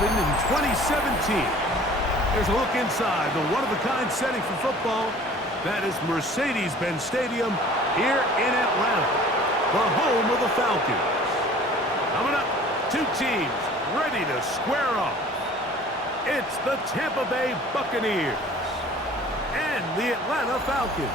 opened in 2017. Here's a look inside the one-of-a-kind setting for football. That is Mercedes-Benz Stadium here in Atlanta, the home of the Falcons. Coming up, two teams ready to square off. It's the Tampa Bay Buccaneers and the Atlanta Falcons.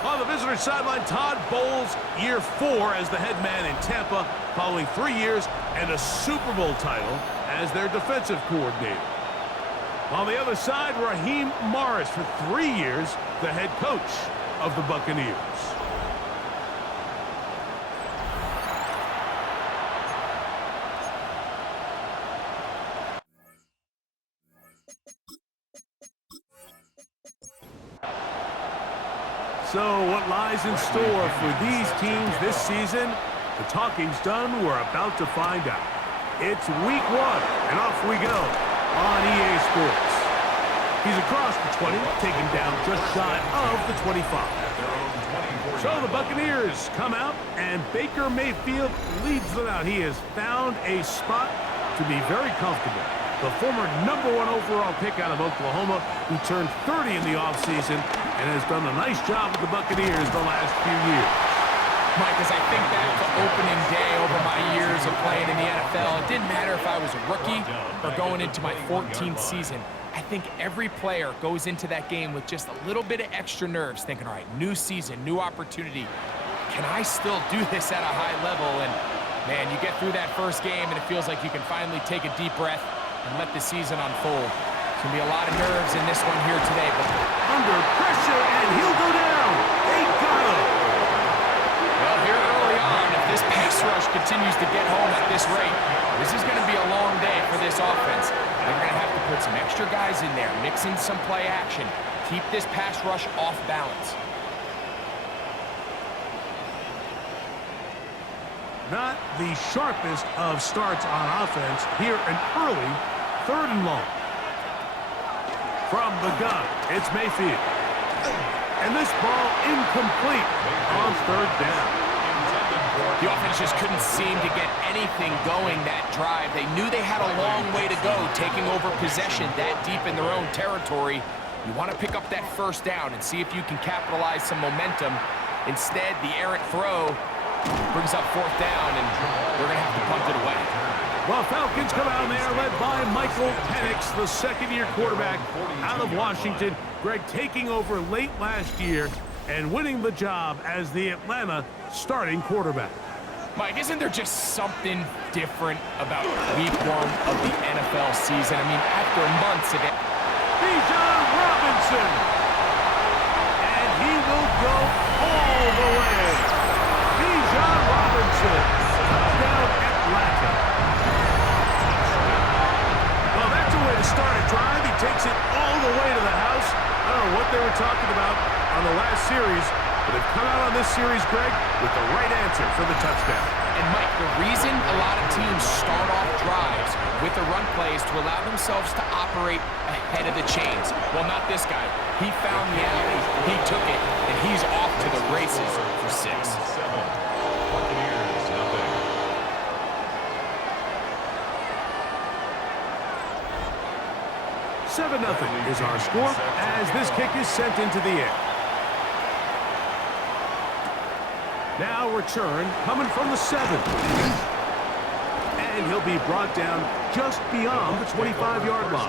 On the visitor sideline, Todd Bowles, year 4 as the head man in Tampa, following 3 years and a Super Bowl title as their defensive coordinator. On the other side, Raheem Morris for 3 years, the head coach of the Buccaneers. So what lies in store for these teams this season? The talking's done. We're about to find out. It's week 1, and off we go on EA Sports. He's across the 20, taking down just shy of the 25. So the Buccaneers come out, and Baker Mayfield leads them out. He has found a spot to be very comfortable. The former #1 overall pick out of Oklahoma, who turned 30 in the offseason and has done a nice job with the Buccaneers the last few years. Mike, as I think back to opening day over my years of playing in the NFL, it didn't matter if I was a rookie or going into my 14th season. I think every player goes into that game with just a little bit of extra nerves, thinking, all right, new season, new opportunity. Can I still do this at a high level? And, man, you get through that first game, and it feels like you can finally take a deep breath and let the season unfold. There's going to be a lot of nerves in this one here today. But under pressure, and he'll go down. They got him. Well, here early on, if this pass rush continues to get home at this rate, this is going to be a long day for this offense. They're going to have to put some extra guys in there, mix in some play action, keep this pass rush off balance. Not the sharpest of starts on offense. Here an early 3rd and long. From the gun, it's Mayfield. And this ball incomplete on 3rd down. The offense just couldn't seem to get anything going that drive. They knew they had a long way to go, taking over possession that deep in their own territory. You want to pick up that 1st down and see if you can capitalize some momentum. Instead, the errant throw brings up 4th down, and they're going to have to punt it away. Well, Falcons come out there led by Michael Penix, the second-year quarterback out of Washington. Greg taking over late last year and winning the job as the Atlanta starting quarterback. Mike, isn't there just something different about week 1 of the NFL season? I mean, after months of it. Bijan Robinson. And he will go all the way. Bijan Robinson. Touchdown Atlanta. Well, that's a way to start a drive. He takes it all the way to the house. I don't know what they were talking about on the last series, but they've come out on this series, Greg, with the right answer for the touchdown. And, Mike, the reason a lot of teams start off drives with the run plays to allow themselves to operate ahead of the chains. Well, not this guy. He found the alley, he took it, and he's off to the races for 6. 7-0 is our score as this kick is sent into the air. Now return coming from the 7. And he'll be brought down just beyond the 25-yard line.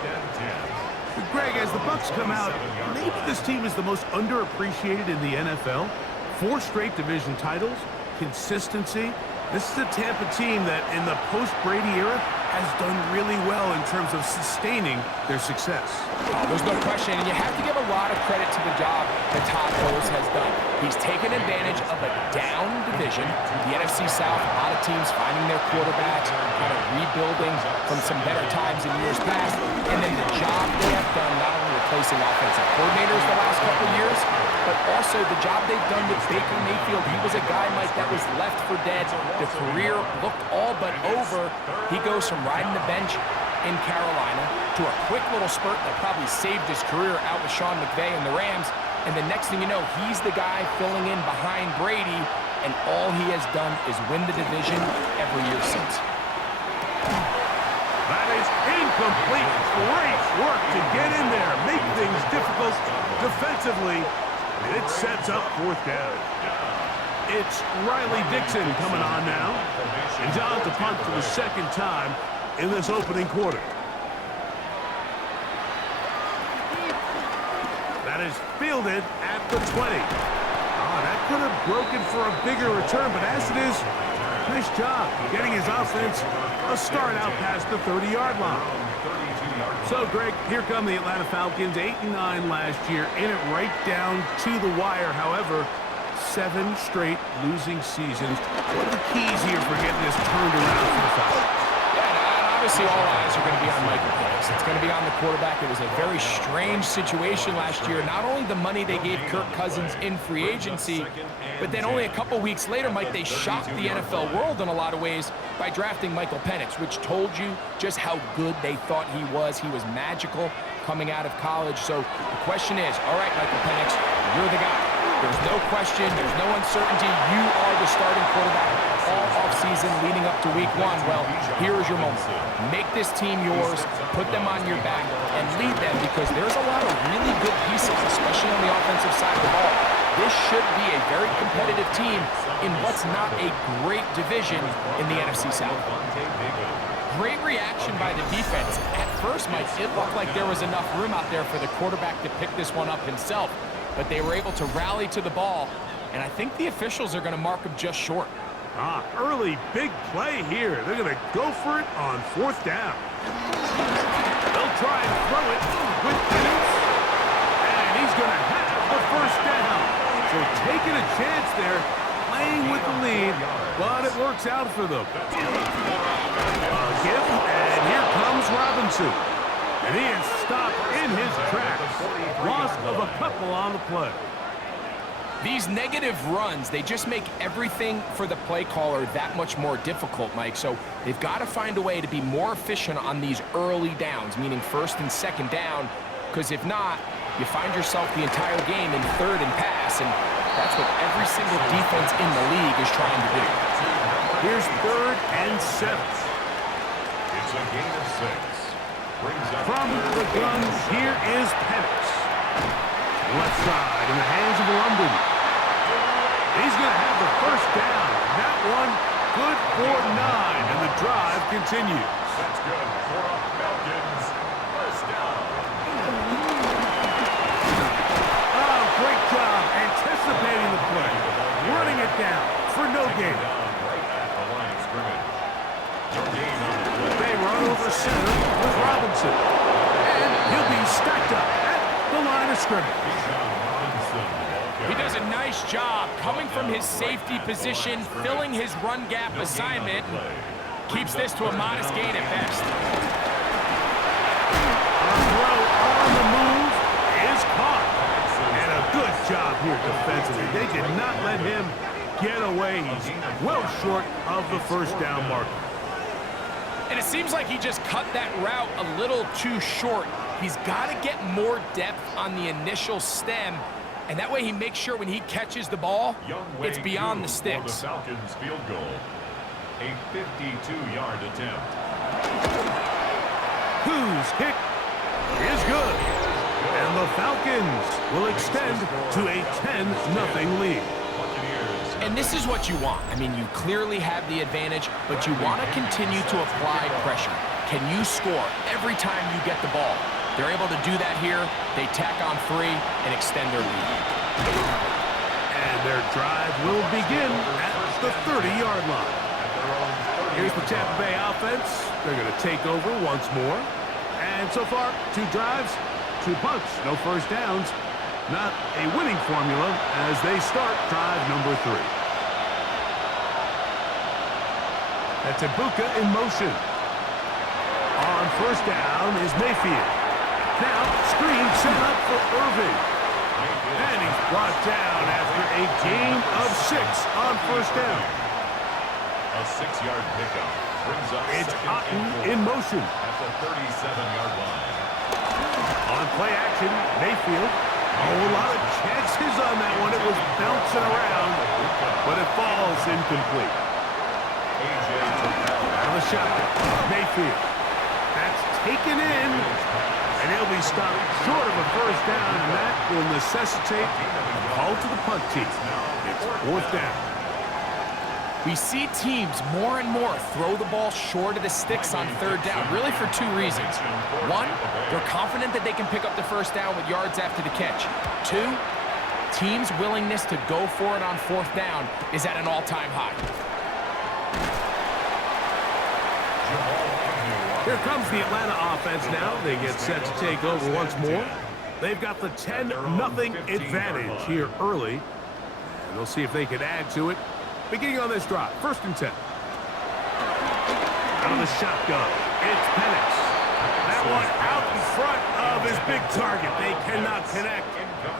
Greg, as the Bucs come out, maybe this team is the most underappreciated in the NFL. 4 straight division titles, consistency. This is a Tampa team that in the post-Brady era has done really well in terms of sustaining their success. There's no question, and you have to give a lot of credit to the job that Todd Bowles has done. He's taken advantage of a down division, the NFC South, a lot of teams finding their quarterbacks, kind of rebuilding from some better times in years past, and then the job they have done not only replacing offensive coordinators the last couple of years, but also the job they've done with Baker Mayfield. He was a guy, Mike, that was left for dead. The career looked all but over. He goes from riding the bench in Carolina to a quick little spurt that probably saved his career out with Sean McVay and the Rams. And the next thing you know, he's the guy filling in behind Brady, and all he has done is win the division every year since. Incomplete. Great work to get in there, make things difficult defensively. It sets up fourth down. It's Riley Dixon coming on now. And John to punt for the second time in this opening quarter. That is fielded at the 20. That could have broken for a bigger return, but as it is, nice job getting his offense a start out past the 30-yard line. So, Greg, here come the Atlanta Falcons, 8-9 last year, in it right down to the wire. However, 7 straight losing seasons. What are the keys here for getting this turned around for the Falcons? Obviously, all eyes are going to be on Michael Penix. It's going to be on the quarterback. It was a very strange situation last year. Not only the money they gave Kirk Cousins in free agency, but then only a couple weeks later, Mike, they shocked the NFL world in a lot of ways by drafting Michael Penix, which told you just how good they thought he was. He was magical coming out of college. So the question is, all right, Michael Penix, you're the guy. There's no question. There's no uncertainty. You are the starting quarterback all offseason leading up to week 1. Well, here is your moment. Make this team yours, put them on your back, and lead them because there's a lot of really good pieces, especially on the offensive side of the ball. This should be a very competitive team in what's not a great division in the NFC South. Great reaction by the defense. At first, Mike, it looked like there was enough room out there for the quarterback to pick this one up himself, but they were able to rally to the ball, and I think the officials are going to mark him just short. Early big play here. They're going to go for it on fourth down. They'll try and throw it with Penix, and he's going to have the first down. So taking a chance there, playing with the lead, but it works out for them. Give, and here comes Robinson. And he is stopped in his tracks. Loss of a couple on the play. These negative runs, they just make everything for the play caller that much more difficult, Mike. So they've got to find a way to be more efficient on these early downs, meaning first and second down, because if not, you find yourself the entire game in third and pass, and that's what every single defense in the league is trying to do. Here's 3rd and 7. It's a gain of 6. From the gun, here is Penix. Left side in the hands of London. He's going to have the first down. That one good for 9, and the drive continues. That's good for a Falcons first down. Oh, great job anticipating the play. Running it down for no gain. Right at the line of scrimmage. No gain on the play. They run over center with Robinson. And he'll be stacked up at the line of scrimmage. He does a nice job coming from his safety position, filling his run gap assignment, and keeps this to a modest gain at best. A throw on the move is caught. And a good job here defensively. They did not let him get away. He's well short of the first down marker. And it seems like he just cut that route a little too short. He's got to get more depth on the initial stem, and that way he makes sure when he catches the ball, it's beyond the sticks. For the Falcons field goal. A 52-yard attempt. Whose kick is good. And the Falcons will extend to a 10-0 lead. And this is what you want. I mean, you clearly have the advantage, but you want to continue to apply pressure. Can you score every time you get the ball? They're able to do that here. They tack on 3 and extend their lead. And their drive will begin at the 30-yard line. Here's the Tampa Bay offense. They're going to take over once more. And so far, 2 drives, 2 punts, no first downs. Not a winning formula as they start drive number 3. That's Ibuka in motion. On first down is Mayfield. Now, screen set up for Irving. And he's brought down after a gain of 6 on first down. A 6-yard pickup brings up It's Otten in motion. at the 37-yard line. On play action, Mayfield. Oh, a lot of chances on that one. It was bouncing around, but it falls incomplete. Out of the shotgun, Mayfield. That's taken in, and he'll be stopped short of a first down, and that will necessitate a call to the punt team. It's fourth down. We see teams more and more throw the ball short of the sticks on third down, really for two reasons. One, they're confident that they can pick up the first down with yards after the catch. Two, teams' willingness to go for it on fourth down is at an all-time high. Here comes the Atlanta offense now. They get set to take over once more. They've got the 10-0 advantage here early. And they'll see if they can add to it. Beginning on this drive, 1st and 10. Out of the shotgun, it's Penix. That one out in front of his big target. They cannot connect,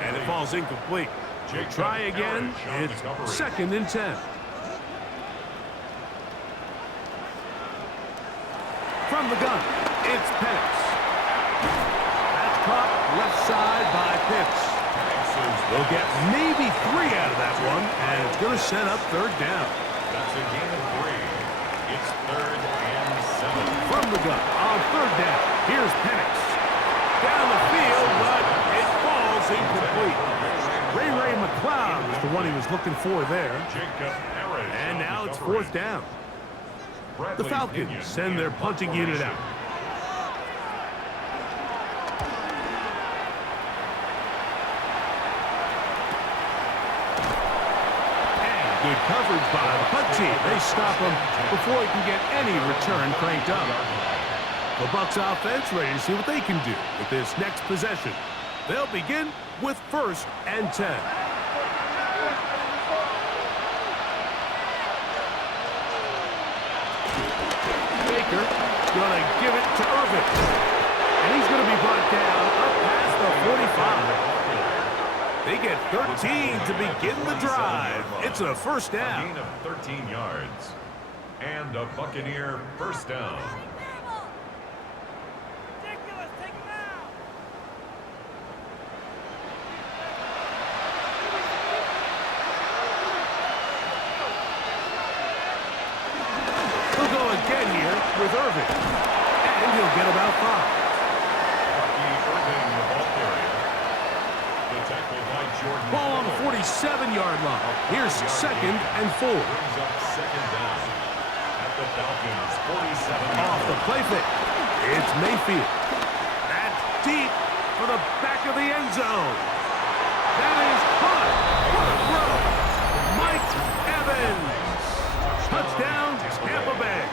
and it falls incomplete. They'll try again. It's 2nd and 10. From the gun, it's Penix. That's caught left side by Pitts. They'll get maybe 3 out of that one, and it's going to set up 3rd down. That's a gain of 3. It's 3rd and 7. From the gun on 3rd down, here's Penix. Down the field, but it falls incomplete. Ray McLeod was the one he was looking for there. And now it's 4th down. The Falcons send their punting unit out. Good coverage by the punt team. They stop him before he can get any return cranked up. The Bucs offense ready to see what they can do with this next possession. They'll begin with 1st and 10. Baker going to give it to Irvin. And he's going to be brought down up past the 45. They get 13 to begin the drive. It's a 1st down. A gain of 13 yards. And a Buccaneer 1st down. He'll go again here with Irvin. And he'll get about 5. Ball on the 47-yard line. Here's 2nd and 4. Brings up 2nd down at the Falcons 47. Off the play fake. It's Mayfield. That's deep for the back of the end zone. That is caught. What a throw. Mike Evans. Touchdown, Tampa Bay.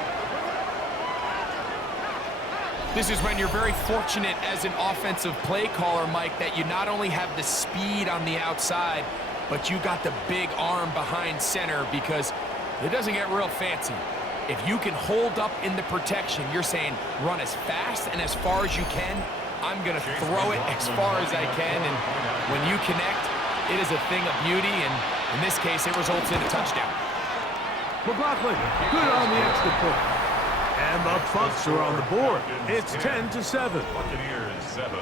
This is when you're very fortunate as an offensive play caller, Mike, that you not only have the speed on the outside, but you got the big arm behind center, because it doesn't get real fancy. If you can hold up in the protection, you're saying run as fast and as far as you can. I'm going to throw it as far as I can, and when you connect, it is a thing of beauty, and in this case, it results in a touchdown. McLaughlin, good on the extra point. And the Bucs are on the board. It's 10-7. Buccaneers 7.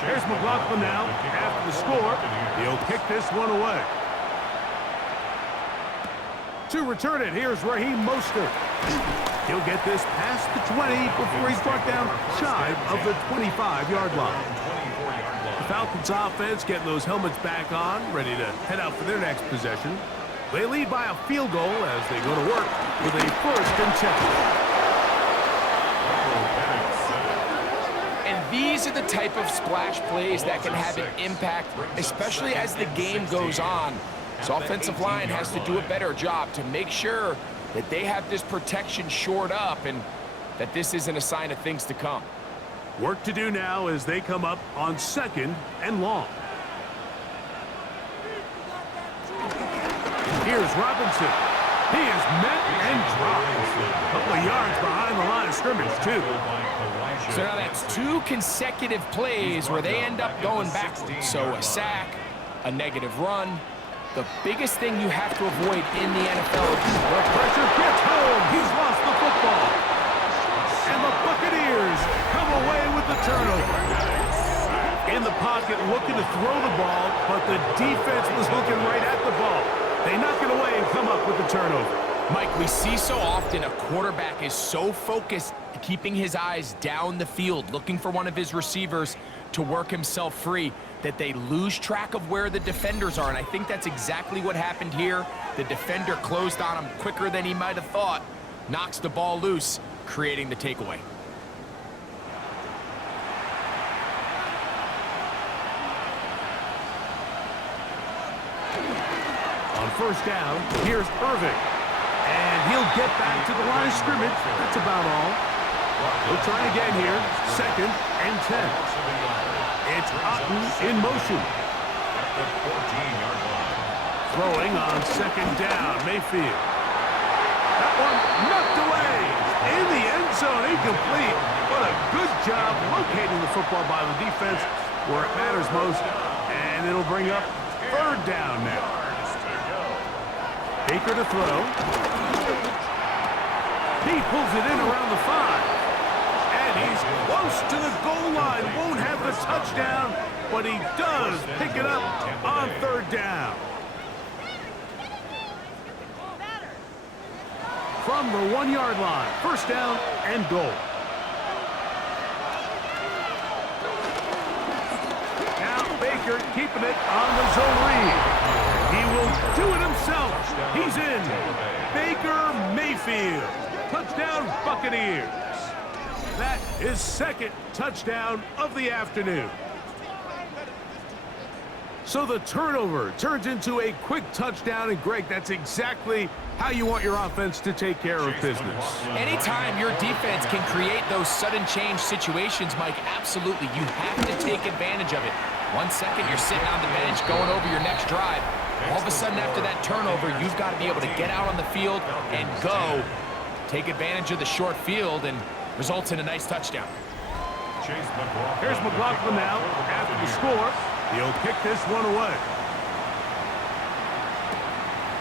Here's McLaughlin now. After the score, he'll kick this one away. To return it, here's Raheem Mostert. He'll get this past the 20 before he's brought down shy of the 25-yard line. The Falcons offense getting those helmets back on, ready to head out for their next possession. They lead by a field goal as they go to work with a 1st and 10. And these are the type of splash plays that can have an impact, especially as the game goes on. This offensive line has to do a better job to make sure that they have this protection shored up and that this isn't a sign of things to come. Work to do now as they come up on 2nd and long. Here's Robinson. He is met and dropped. A couple of yards behind the line of scrimmage, too. So now that's 2 consecutive plays where they end up going backwards. So a sack, a negative run. The biggest thing you have to avoid in the NFL is the pressure gets home. He's lost the football. And the Buccaneers come away with the turnover. In the pocket, looking to throw the ball, but the defense was looking right at the ball. They knock it away and come up with the turnover. Mike, we see so often a quarterback is so focused, keeping his eyes down the field, looking for one of his receivers to work himself free, that they lose track of where the defenders are. And I think that's exactly what happened here. The defender closed on him quicker than he might have thought, knocks the ball loose, creating the takeaway. On first down, here's Irving. And he'll get back to the line of scrimmage. That's about all. We'll try again here. 2nd and 10. It's Otten in motion. Throwing on 2nd down, Mayfield. That one knocked away. In the end zone, incomplete. What a good job locating the football by the defense where it matters most. And it'll bring up 3rd down now. Baker to throw. He pulls it in around the 5. And he's close to the goal line. Won't have the touchdown, but he does pick it up on 3rd down. From the 1-yard line, 1st down and goal. Now Baker keeping it on the zone read. He will do it himself. He's in. Baker Mayfield. Touchdown, Buccaneers. That is 2nd touchdown of the afternoon. So the turnover turns into a quick touchdown, and Greg, that's exactly how you want your offense to take care of business. Anytime your defense can create those sudden change situations, Mike, absolutely, you have to take advantage of it. 1 second, you're sitting on the bench going over your next drive. All of a sudden, after that turnover, you've got to be able to get out on the field and go. Take advantage of the short field, and results in a nice touchdown. Here's McLaughlin now after the score. He'll kick this one away.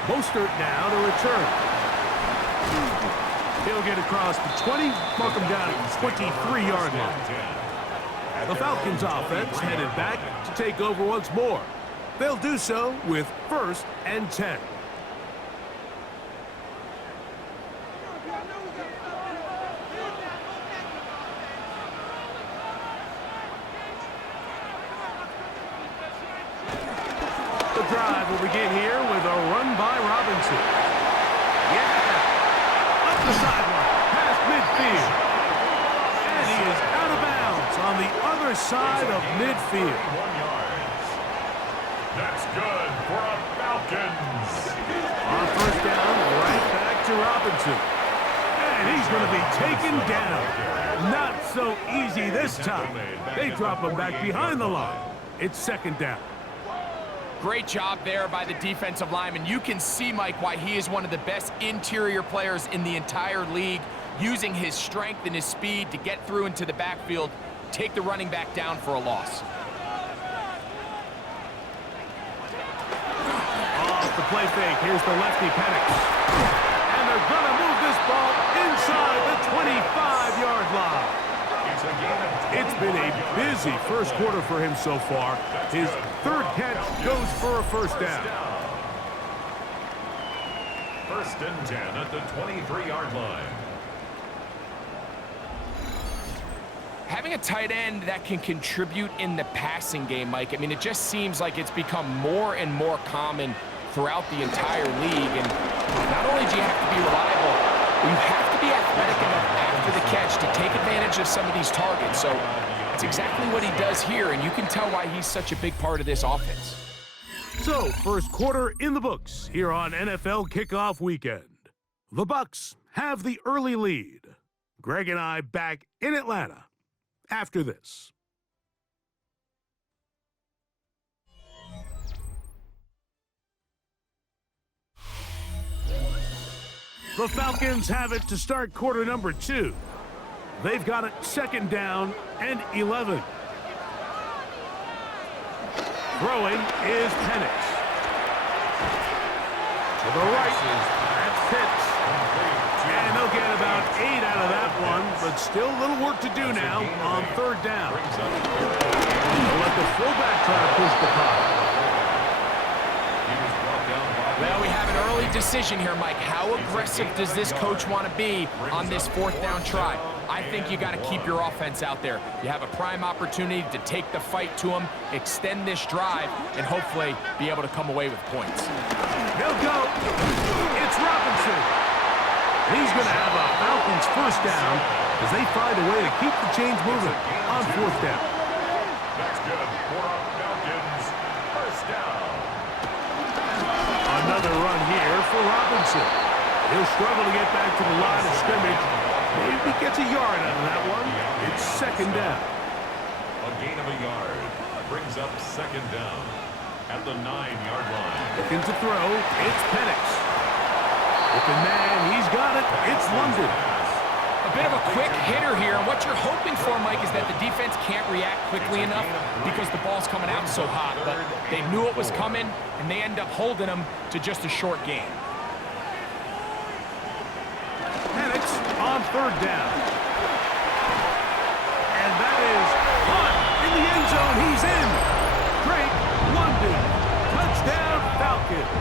Mostert now to return. He'll get across the 20, mark him down at the 23-yard line. The Falcons offense headed back to take over once more. They'll do so with 1st and 10. The drive will begin here with a run by Robinson. Yeah! Up the sideline, past midfield. And he is out of bounds on the other side of midfield. That's good for a Falcons. On 1st down, right back to Robinson. And he's going to be taken down. Not so easy this time. They drop him back behind the line. It's 2nd down. Great job there by the defensive lineman. You can see, Mike, why he is one of the best interior players in the entire league, using his strength and his speed to get through into the backfield, take the running back down for a loss. Off the play fake, here's the lefty Penix. And they're going to move this ball inside the 25-yard line. It's been a busy first quarter for him so far. His 3rd catch goes for a 1st down. 1st and 10 at the 23-yard line. Having a tight end that can contribute in the passing game, Mike, I mean, it just seems like it's become more and more common throughout the entire league. And not only do you have to be reliable, you have to be athletic enough after the catch to take advantage of some of these targets. So that's exactly what he does here, and you can tell why he's such a big part of this offense. So, first quarter in the books here on NFL Kickoff Weekend. The Bucs have the early lead. Greg and I back in Atlanta after this. The Falcons have it to start quarter number 2. They've got it 2nd down and 11. Throwing is Penix. To the right, that's Pitts. And they'll get about 8 out of that one, but still a little work to do now on 3rd down. They'll let the fullback try to push the puck. Well, we have an early the decision here, Mike. How aggressive does this coach want to be on this 4th down try? I think you got to keep your offense out there. You have a prime opportunity to take the fight to them, extend this drive, and hopefully be able to come away with points. He'll go. It's Robinson. He's going to have a Falcons first down as they find a way to keep the chains moving on 4th down. That's good for a Falcons first down. Another run here for Robinson. He'll struggle to get back to the line of scrimmage. Maybe gets a yard out of that one. It's 2nd down. A gain of a yard brings up 2nd down at the 9-yard line. Looking to throw. It's Penix. Open man. He's got it. It's London. A bit of a quick hitter here, and what you're hoping for, Mike, is that the defense can't react quickly enough because the ball's coming out so hot, but they knew it was coming, and they end up holding them to just a short gain. Penix on 3rd down. And that is caught in the end zone. He's in. Drake London. Touchdown, Falcons.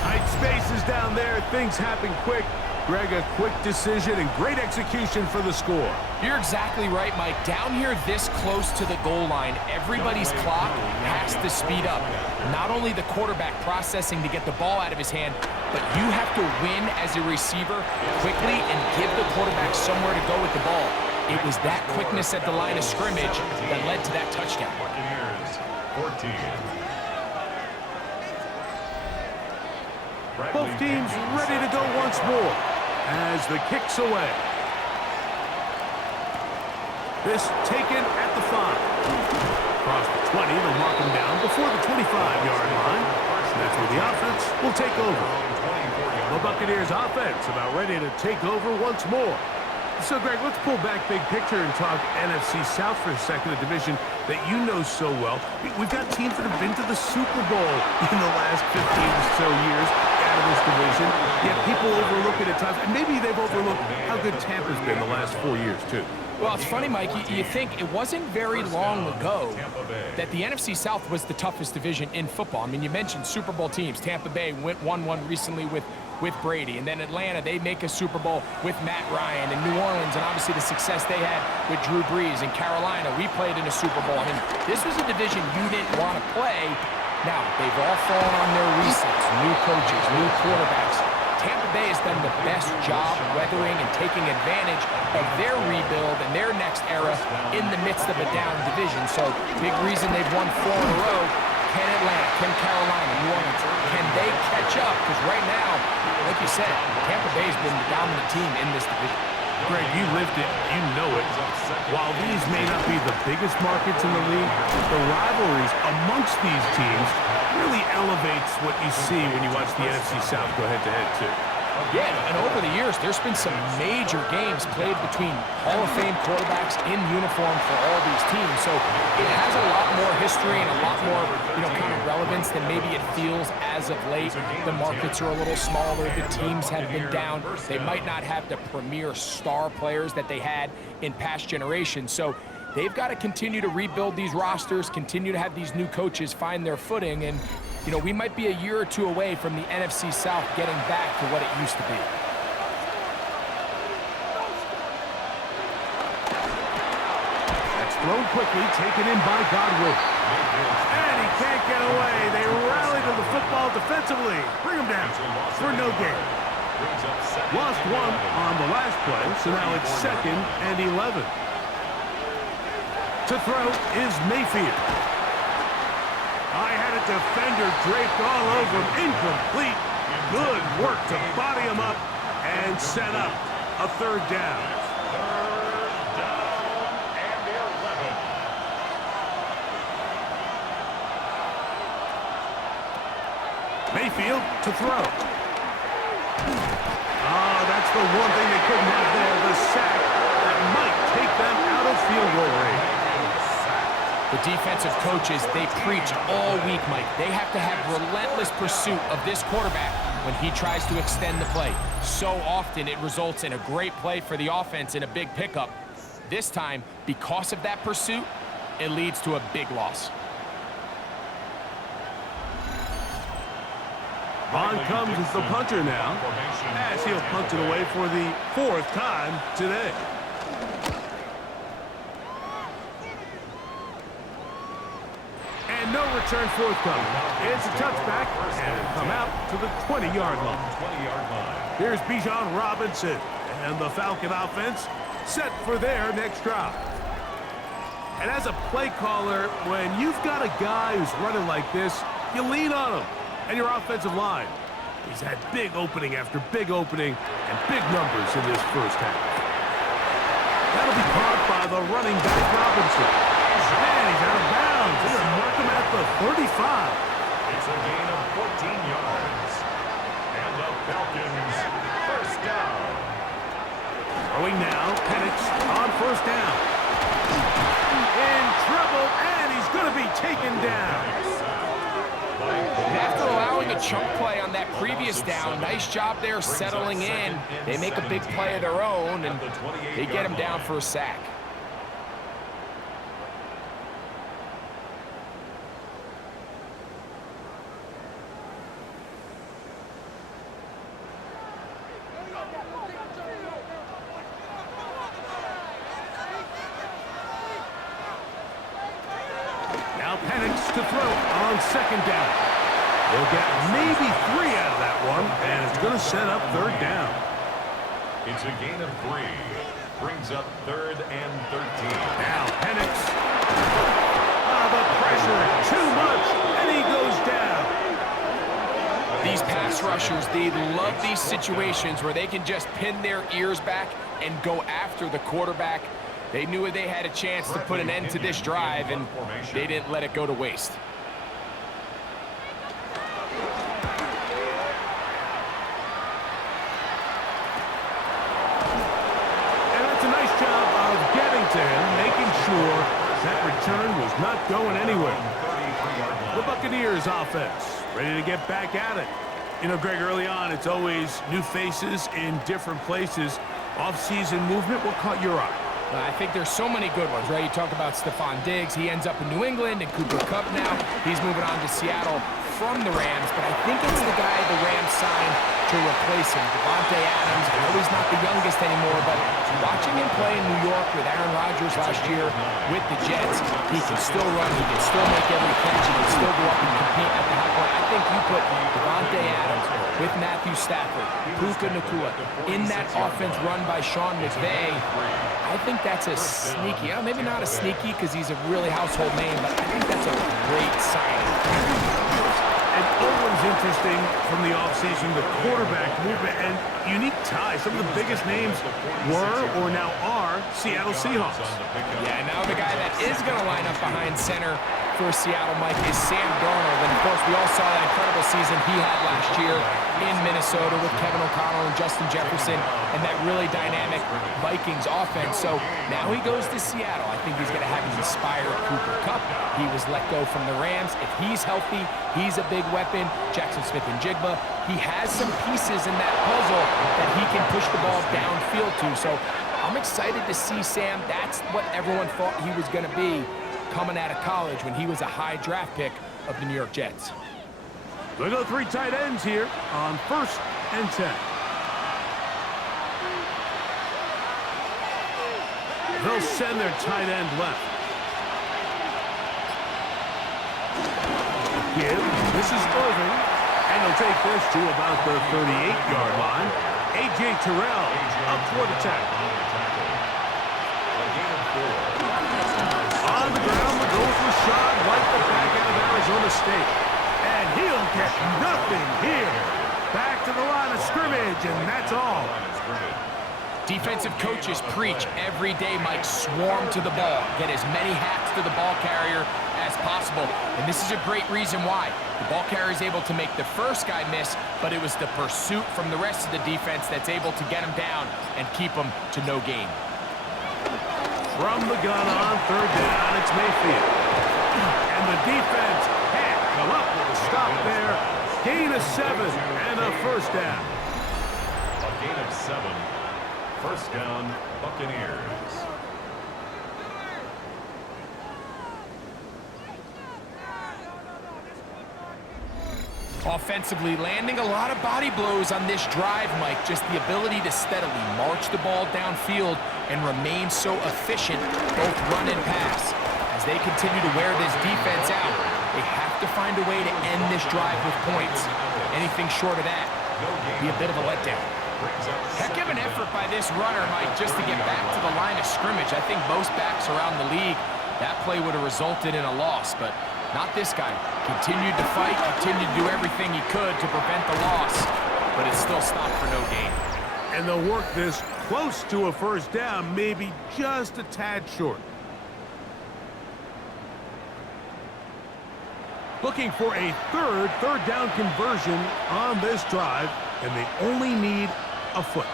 Tight spaces down there. Things happen quick. Greg, a quick decision and great execution for the score. You're exactly right, Mike. Down here this close to the goal line, everybody's clock has to speed up. Not only the quarterback processing to get the ball out of his hand, but you have to win as a receiver quickly and give the quarterback somewhere to go with the ball. It was that quickness at the line of scrimmage that led to that touchdown. Buccaneers 14. Both teams ready to go once more as the kick's away. This taken at the 5. Across the 20, they'll mark him down before the 25-yard line. That's where the offense will take over. The Buccaneers offense about ready to take over once more. So, Greg, let's pull back big picture and talk NFC South for a second, a division that you know so well. We've got teams that have been to the Super Bowl in the last 15 or so years out of this division, yet people overlook it at times, and maybe they've overlooked how good Tampa's been the last 4 years, too. Well, it's funny, Mike, you think it wasn't very long ago that the NFC South was the toughest division in football. I mean, you mentioned Super Bowl teams. Tampa Bay won one recently with Brady, and then Atlanta, they make a Super Bowl with Matt Ryan, and New Orleans, and obviously the success they had with Drew Brees. In Carolina, we played in a Super Bowl. I mean, this was a division you didn't want to play. Now, they've all fallen on their resets, new coaches, new quarterbacks. Tampa Bay has done the best job weathering and taking advantage of their rebuild and their next era in the midst of a down division. So, big reason they've won 4 in a row. Can Atlanta, can Carolina, New Orleans, can they catch up? Because right now, like you said, Tampa Bay's been the dominant team in this division. Greg, you lived it, you know it. While these may not be the biggest markets in the league, the rivalries amongst these teams really elevates what you see when you watch the NFC South go head-to-head, too. Yeah, and over the years, there's been some major games played between Hall of Fame quarterbacks in uniform for all these teams. So it has a lot more history and a lot more, kind of relevance than maybe it feels as of late. The markets are a little smaller. The teams have been down. They might not have the premier star players that they had in past generations. So they've got to continue to rebuild these rosters, continue to have these new coaches find their footing, and we might be a year or two away from the NFC South getting back to what it used to be. That's thrown quickly, taken in by Godwin. And he can't get away. They rally to the football defensively. Bring him down for no gain. Lost one on the last play, so now it's 2nd and 11. To throw is Mayfield. I had a defender draped all over him. Incomplete. Good work to body him up and set up a 3rd down. 3rd down and 11. Mayfield to throw. Oh, that's the one thing they couldn't have there, the sack that might take them out of field goal range. The defensive coaches, they preach all week, Mike. They have to have relentless pursuit of this quarterback when he tries to extend the play. So often it results in a great play for the offense and a big pickup. This time, because of that pursuit, it leads to a big loss. On comes the punter now, as he'll punt it away for the 4th time today. And no return forthcoming. It's a touchback, and it'll come out to the 20-yard line. Here's Bijan Robinson, and the Falcon offense set for their next drive. And as a play caller, when you've got a guy who's running like this, you lean on him and your offensive line. He's had big opening after big opening and big numbers in this first half. That'll be caught by the running back Robinson. And he's out of bounds. They're going to mark him at the 35. It's a gain of 14 yards. And the Falcons first down. Throwing now, Penix on first down. In trouble, and he's going to be taken down. After allowing a chunk play on that previous down, nice job there settling in. They make a big play of their own, and they get him down for a sack. Now Penix to throw on second down. They'll get maybe 3 out of that one, and it's going to set up 3rd down. It's a gain of 3. Brings up 3rd and 13. Now Penix. The pressure, too much, and he goes down. These pass rushers, they love these situations where they can just pin their ears back and go after the quarterback. They knew they had a chance to put an end to this drive, and they didn't let it go to waste. And that's a nice job of getting to him, making sure that return was not going anywhere. The Buccaneers offense ready to get back at it. You know, Greg, early on, it's always new faces in different places. Off-season movement, what caught your eye? I think there's so many good ones, right? You talk about Stephon Diggs. He ends up in New England, and Cooper Kupp now. He's moving on to Seattle from the Rams, but I think it's the guy the Rams signed to replace him, Davante Adams. I know he's not the youngest anymore, but watching him play in New York with Aaron Rodgers last year with the Jets, he can still run, he can still make every catch, he can still go up and compete at the high point. I think you put Davante Adams with Matthew Stafford, Puka Nacua, in that offense run by Sean McVay. I think that's a sneaky, maybe not a sneaky because he's a really household name, but I think that's a great signing. And Owen's interesting from the offseason, the quarterback movement, and unique ties. Some of the biggest names were or now are Seattle Seahawks. Yeah, now the guy that is going to line up behind center for Seattle, Mike, is Sam Darnold. And, of course, we all saw that incredible season he had last year in Minnesota with Kevin O'Connell and Justin Jefferson and that really dynamic Vikings offense. So now he goes to Seattle. I think he's going to have an inspired Cooper Kupp. He was let go from the Rams. If he's healthy, he's a big weapon. Jackson Smith and Jigba. He has some pieces in that puzzle that he can push the ball downfield to. So I'm excited to see Sam. That's what everyone thought he was going to be coming out of college when he was a high draft pick of the New York Jets. They go 3 tight ends here on 1st and 10. They'll send their tight end left. Give. This is Irving. And they'll take this to about the 38-yard line. A.J. Terrell up for the tackle. On the ground, the goal for Rashad White, the back end of Arizona State. And he'll get nothing here. Back to the line of scrimmage, and that's all. Defensive coaches preach every day, Mike, swarm to the ball. Get as many hats to the ball carrier as possible. And this is a great reason why. The ball carrier is able to make the first guy miss, but it was the pursuit from the rest of the defense that's able to get him down and keep him to no gain. From the gun on 3rd down, it's Mayfield. And the defense can't come up with a stop there. Gain of 7 and a 1st down. A gain of 7. 1st down, Buccaneers. Offensively, landing a lot of body blows on this drive, Mike. Just the ability to steadily march the ball downfield and remain so efficient, both run and pass. As they continue to wear this defense out, they have to find a way to end this drive with points. Anything short of that would be a bit of a letdown. Heck of an effort by this runner, Mike, just to get back to the line of scrimmage. I think most backs around the league, that play would have resulted in a loss, but not this guy. Continued to fight, continued to do everything he could to prevent the loss, but it still stopped for no gain. And they'll work this close to a first down, maybe just a tad short. Looking for a third down conversion on this drive, and they only need a foot.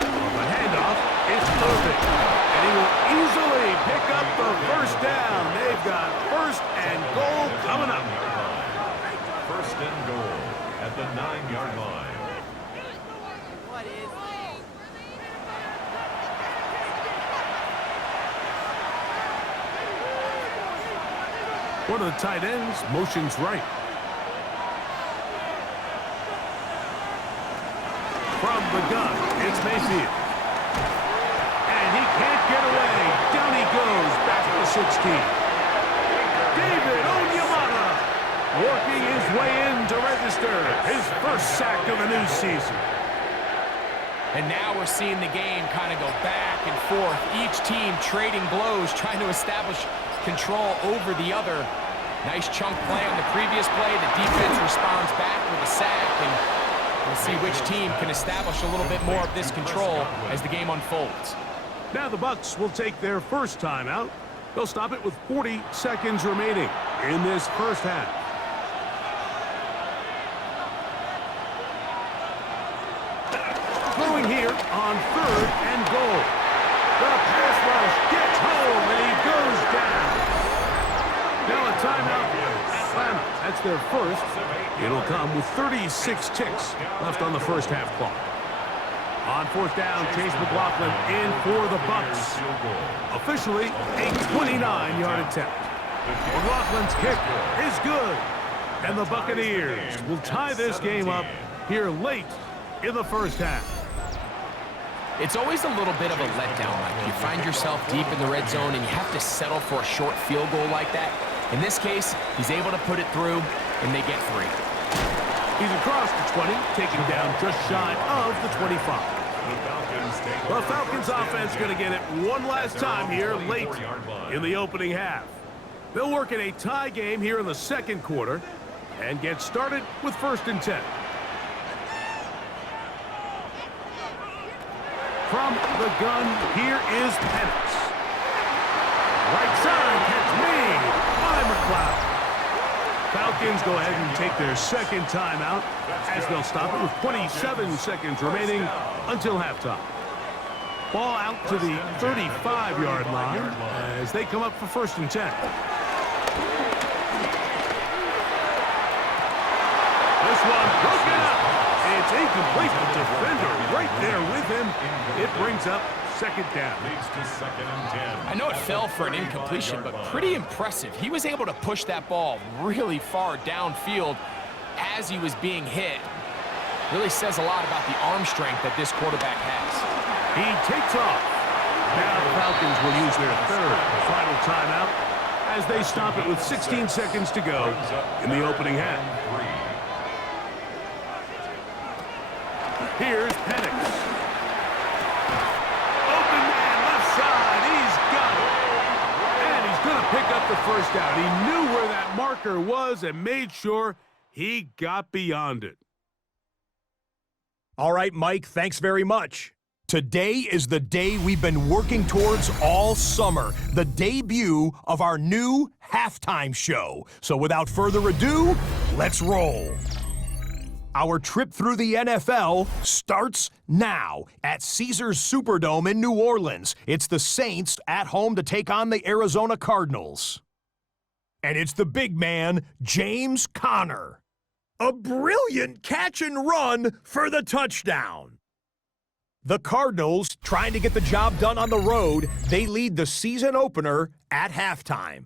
The handoff is perfect, and he will easily pick up the first down. They've got first and goal coming up. First and goal at the 9-yard line. One of the tight ends motions right. From the gun, it's Mayfield. And he can't get away. Down he goes, back to the 16. David Onyemata working his way in to register his first sack of the new season. And now we're seeing the game kind of go back and forth. Each team trading blows, trying to establish control over the other. Nice chunk play on the previous play. The defense responds back with a sack, and we'll see which team can establish a little bit more of this control as the game unfolds. Now the Bucs will take their first timeout. They'll stop it with 40 seconds remaining in this first half. Throwing here on 3rd and goal. The pass rush gets home, and he goes down. Now a timeout. Atlanta, that's their first. It'll come with 36 ticks left on the first half clock. On 4th down, Chase McLaughlin in for the Bucs. Officially a 29-yard attempt. McLaughlin's kick is good. And the Buccaneers will tie this game up here late in the first half. It's always a little bit of a letdown, Mike. You find yourself deep in the red zone and you have to settle for a short field goal like that. In this case, he's able to put it through, and they get 3. He's across the 20, taking down just shy of the 25. The Falcons offense going to get it one last time here late in the opening half. They'll work in a tie game here in the second quarter and get started with 1st and 10. From the gun, here is Penix. Right side, catch me by McLeod. Falcons go ahead and take their second timeout as they'll stop it with 27 seconds remaining until halftime. Ball out to the 35-yard line as they come up for 1st and 10. This one broken up. It's incomplete. The defender right there with him. It brings up 2nd down. I know it fell for an incompletion, but pretty impressive. He was able to push that ball really far downfield as he was being hit. Really says a lot about the arm strength that this quarterback has. He takes off. Now the Falcons will use their 3rd and final timeout as they stop it with 16 seconds to go in the opening half. Here's Penix. Open man, left side. He's got it. And he's going to pick up the first down. He knew where that marker was and made sure he got beyond it. All right, Mike, thanks very much. Today is the day we've been working towards all summer, the debut of our new halftime show. So without further ado, let's roll. Our trip through the NFL starts now at Caesars Superdome in New Orleans. It's the Saints at home to take on the Arizona Cardinals. And it's the big man, James Conner. A brilliant catch and run for the touchdown. The Cardinals, trying to get the job done on the road, they lead the season opener at halftime.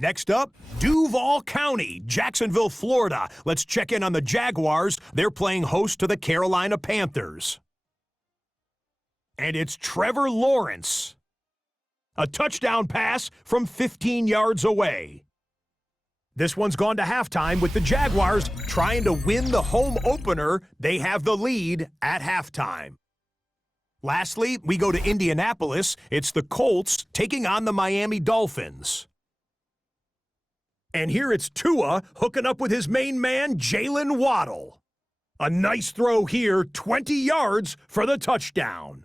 Next up, Duval County, Jacksonville, Florida. Let's check in on the Jaguars. They're playing host to the Carolina Panthers. And it's Trevor Lawrence. A touchdown pass from 15 yards away. This one's gone to halftime with the Jaguars trying to win the home opener. They have the lead at halftime. Lastly, we go to Indianapolis. It's the Colts taking on the Miami Dolphins. And here it's Tua hooking up with his main man, Jalen Waddle. A nice throw here, 20 yards for the touchdown.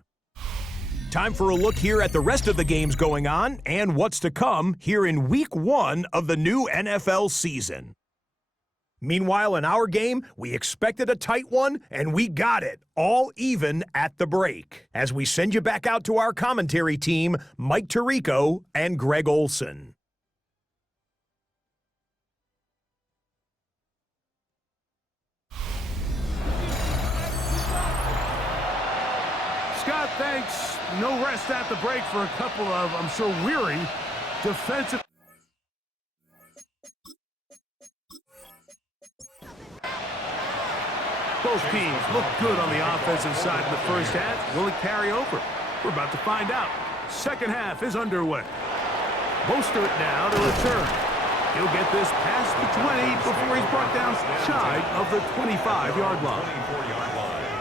Time for a look here at the rest of the games going on and what's to come here in Week 1 of the new NFL season. Meanwhile, in our game, we expected a tight one, and we got it, all even at the break. As we send you back out to our commentary team, Mike Tirico and Greg Olson. Scott, thanks. No rest at the break for a couple of, I'm sure, weary defensive. Both teams look good on the offensive side in the first half. Will it carry over? We're about to find out. Second half is underway. Mostert now to return. He'll get this past the 20 before he's brought down shy of the 25-yard line.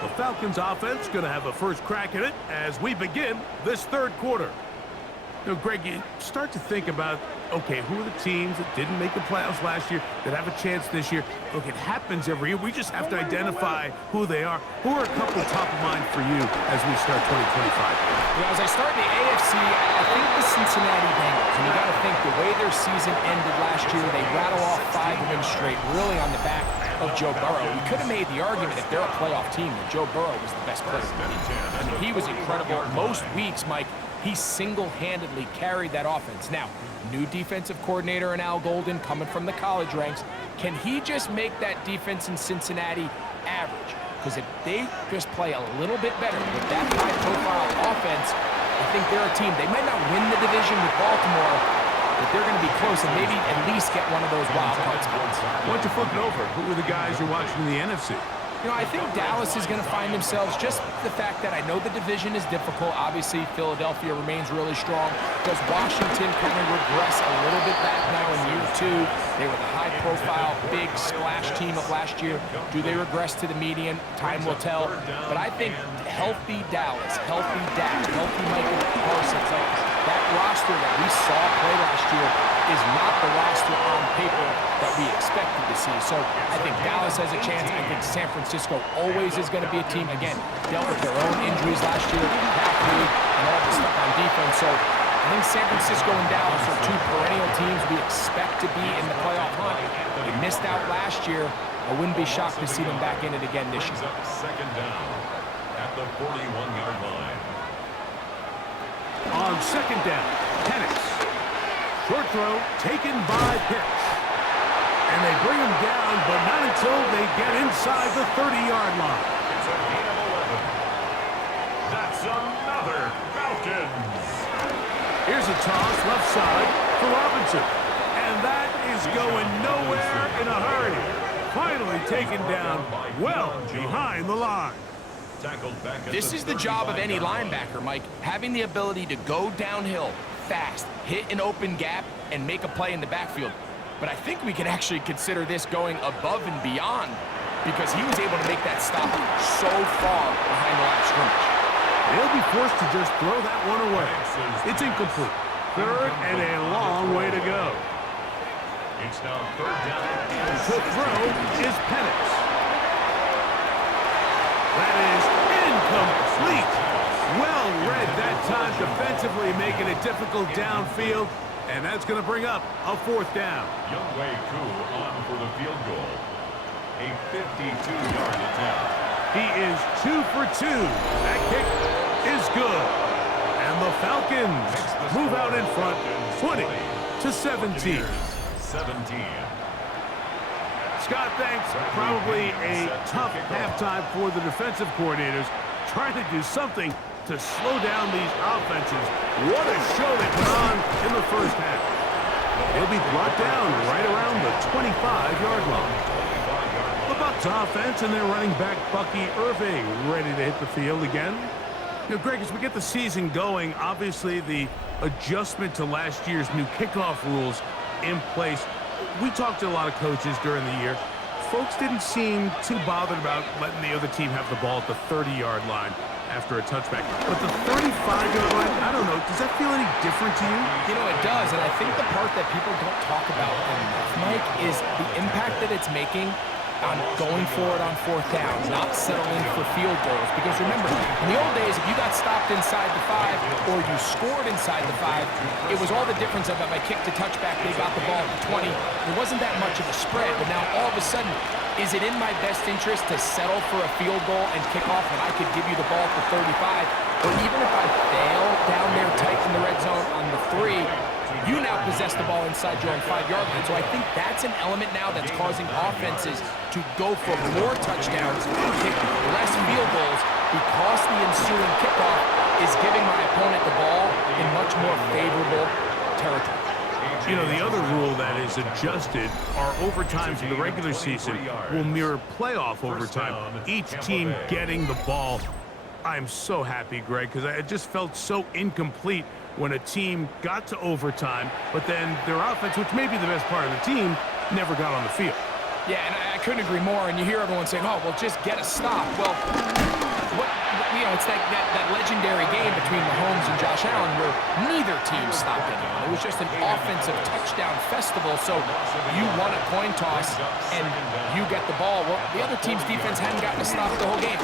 The Falcons offense going to have a first crack at it as we begin this third quarter. Now, Greg, you start to think about, okay, who are the teams that didn't make the playoffs last year that have a chance this year? Look, it happens every year. We just have to identify who they are. Who are a couple top of mind for you as we start 2025? As I start in the AFC, I think the Cincinnati Bengals. And you got to think the way their season ended last year, they rattle off 5 wins straight, really on the back of Joe Burrow. We could have made the argument if they're a playoff team that Joe Burrow was the best player in the league. I mean, he was incredible. Most weeks, Mike, he single-handedly carried that offense. Now, new defensive coordinator in Al Golden coming from the college ranks. Can he just make that defense in Cincinnati average? Because if they just play a little bit better with that high-profile offense, I think they're a team. They might not win the division with Baltimore, but they're going to be close and maybe at least get one of those wild card spots. Why don't you flip it over? Who are the guys you're watching in the NFC? You know, I think Dallas is going to find themselves, just the fact that I know the division is difficult. Obviously, Philadelphia remains really strong. Does Washington kind of regress a little bit back now in year 2? They were the high-profile, big splash team of last year. Do they regress to the median? Time will tell. But I think healthy Dallas, healthy Dak, healthy Michael Parsons, like that roster that we saw play last year is not the roster on paper that we expected to see. So I think Dallas has a chance. I think San Francisco always is going to be a team, again, dealt with their own injuries last year, Patrick, and all the stuff on defense. So I think San Francisco and Dallas are 2 perennial teams we expect to be in the playoff hunt. They missed out last year. I wouldn't be shocked to see them back in it again this year. Second down at the 41-yard line. On second down, Penix. Short throw taken by Pitts. And they bring him down, but not until they get inside the 30-yard line. It's a gain of 11. That's another Falcons. Here's a toss left side for Robinson. And that is going nowhere in a hurry. Finally taken down well behind the line. This is the job of any linebacker, Mike, having the ability to go downhill fast, hit an open gap, and make a play in the backfield. But I think we can actually consider this going above and beyond because he was able to make that stop so far behind the line of scrimmage. They'll be forced to just throw that one away. It's incomplete. Third and a long way to go. It's now third down. The throw is Penix. That is incomplete. Well read that time defensively, making it difficult downfield. And that's going to bring up a fourth down. Youngwei Koo on for the field goal. A 52-yard attempt. He is 2 for 2. That kick is good. And the Falcons move out in front, 20-17. 17. Scott, thanks. Probably a tough halftime for the defensive coordinators, trying to do something to slow down these offenses. What a show they put on in the first half. He'll be brought down right around the 25-yard line. The Bucs offense and their running back Bucky Irving ready to hit the field again. You know, Greg, as we get the season going, obviously the adjustment to last year's new kickoff rules in place. We talked to a lot of coaches during the year. Folks didn't seem too bothered about letting the other team have the ball at the 30-yard line after a touchback. But the 35-yard line, I don't know, does that feel any different to you? You know, it does, and I think the part that people don't talk about enough, Mike, is the impact that it's making on going for it on fourth down, not settling for field goals. Because remember, in the old days, if you got stopped inside the 5 or you scored inside the 5, it was all the difference of if I kicked a touchback, they got the ball at the 20. There wasn't that much of a spread, but now all of a sudden, is it in my best interest to settle for a field goal and kick off when I could give you the ball at the 35? Or even if I fail down there tight in the red zone on the 3, you now possess the ball inside your own 5-yard line. So I think that's an element now that's causing offenses to go for more touchdowns and kick less field goals because the ensuing kickoff is giving my opponent the ball in much more favorable territory. You know, the other rule that is adjusted are overtimes in the regular season will mirror playoff overtime, each team getting the ball. I'm so happy, Greg, because I just felt so incomplete when a team got to overtime, but then their offense, which may be the best part of the team, never got on the field. Yeah, and I couldn't agree more, and you hear everyone saying, oh, well, just get a stop. Well, it's that legendary game between Mahomes and Josh Allen where neither team stopped anyone. It was just an offensive touchdown festival, so you won a coin toss and you get the ball. Well, the other team's defense hadn't gotten a stop the whole game.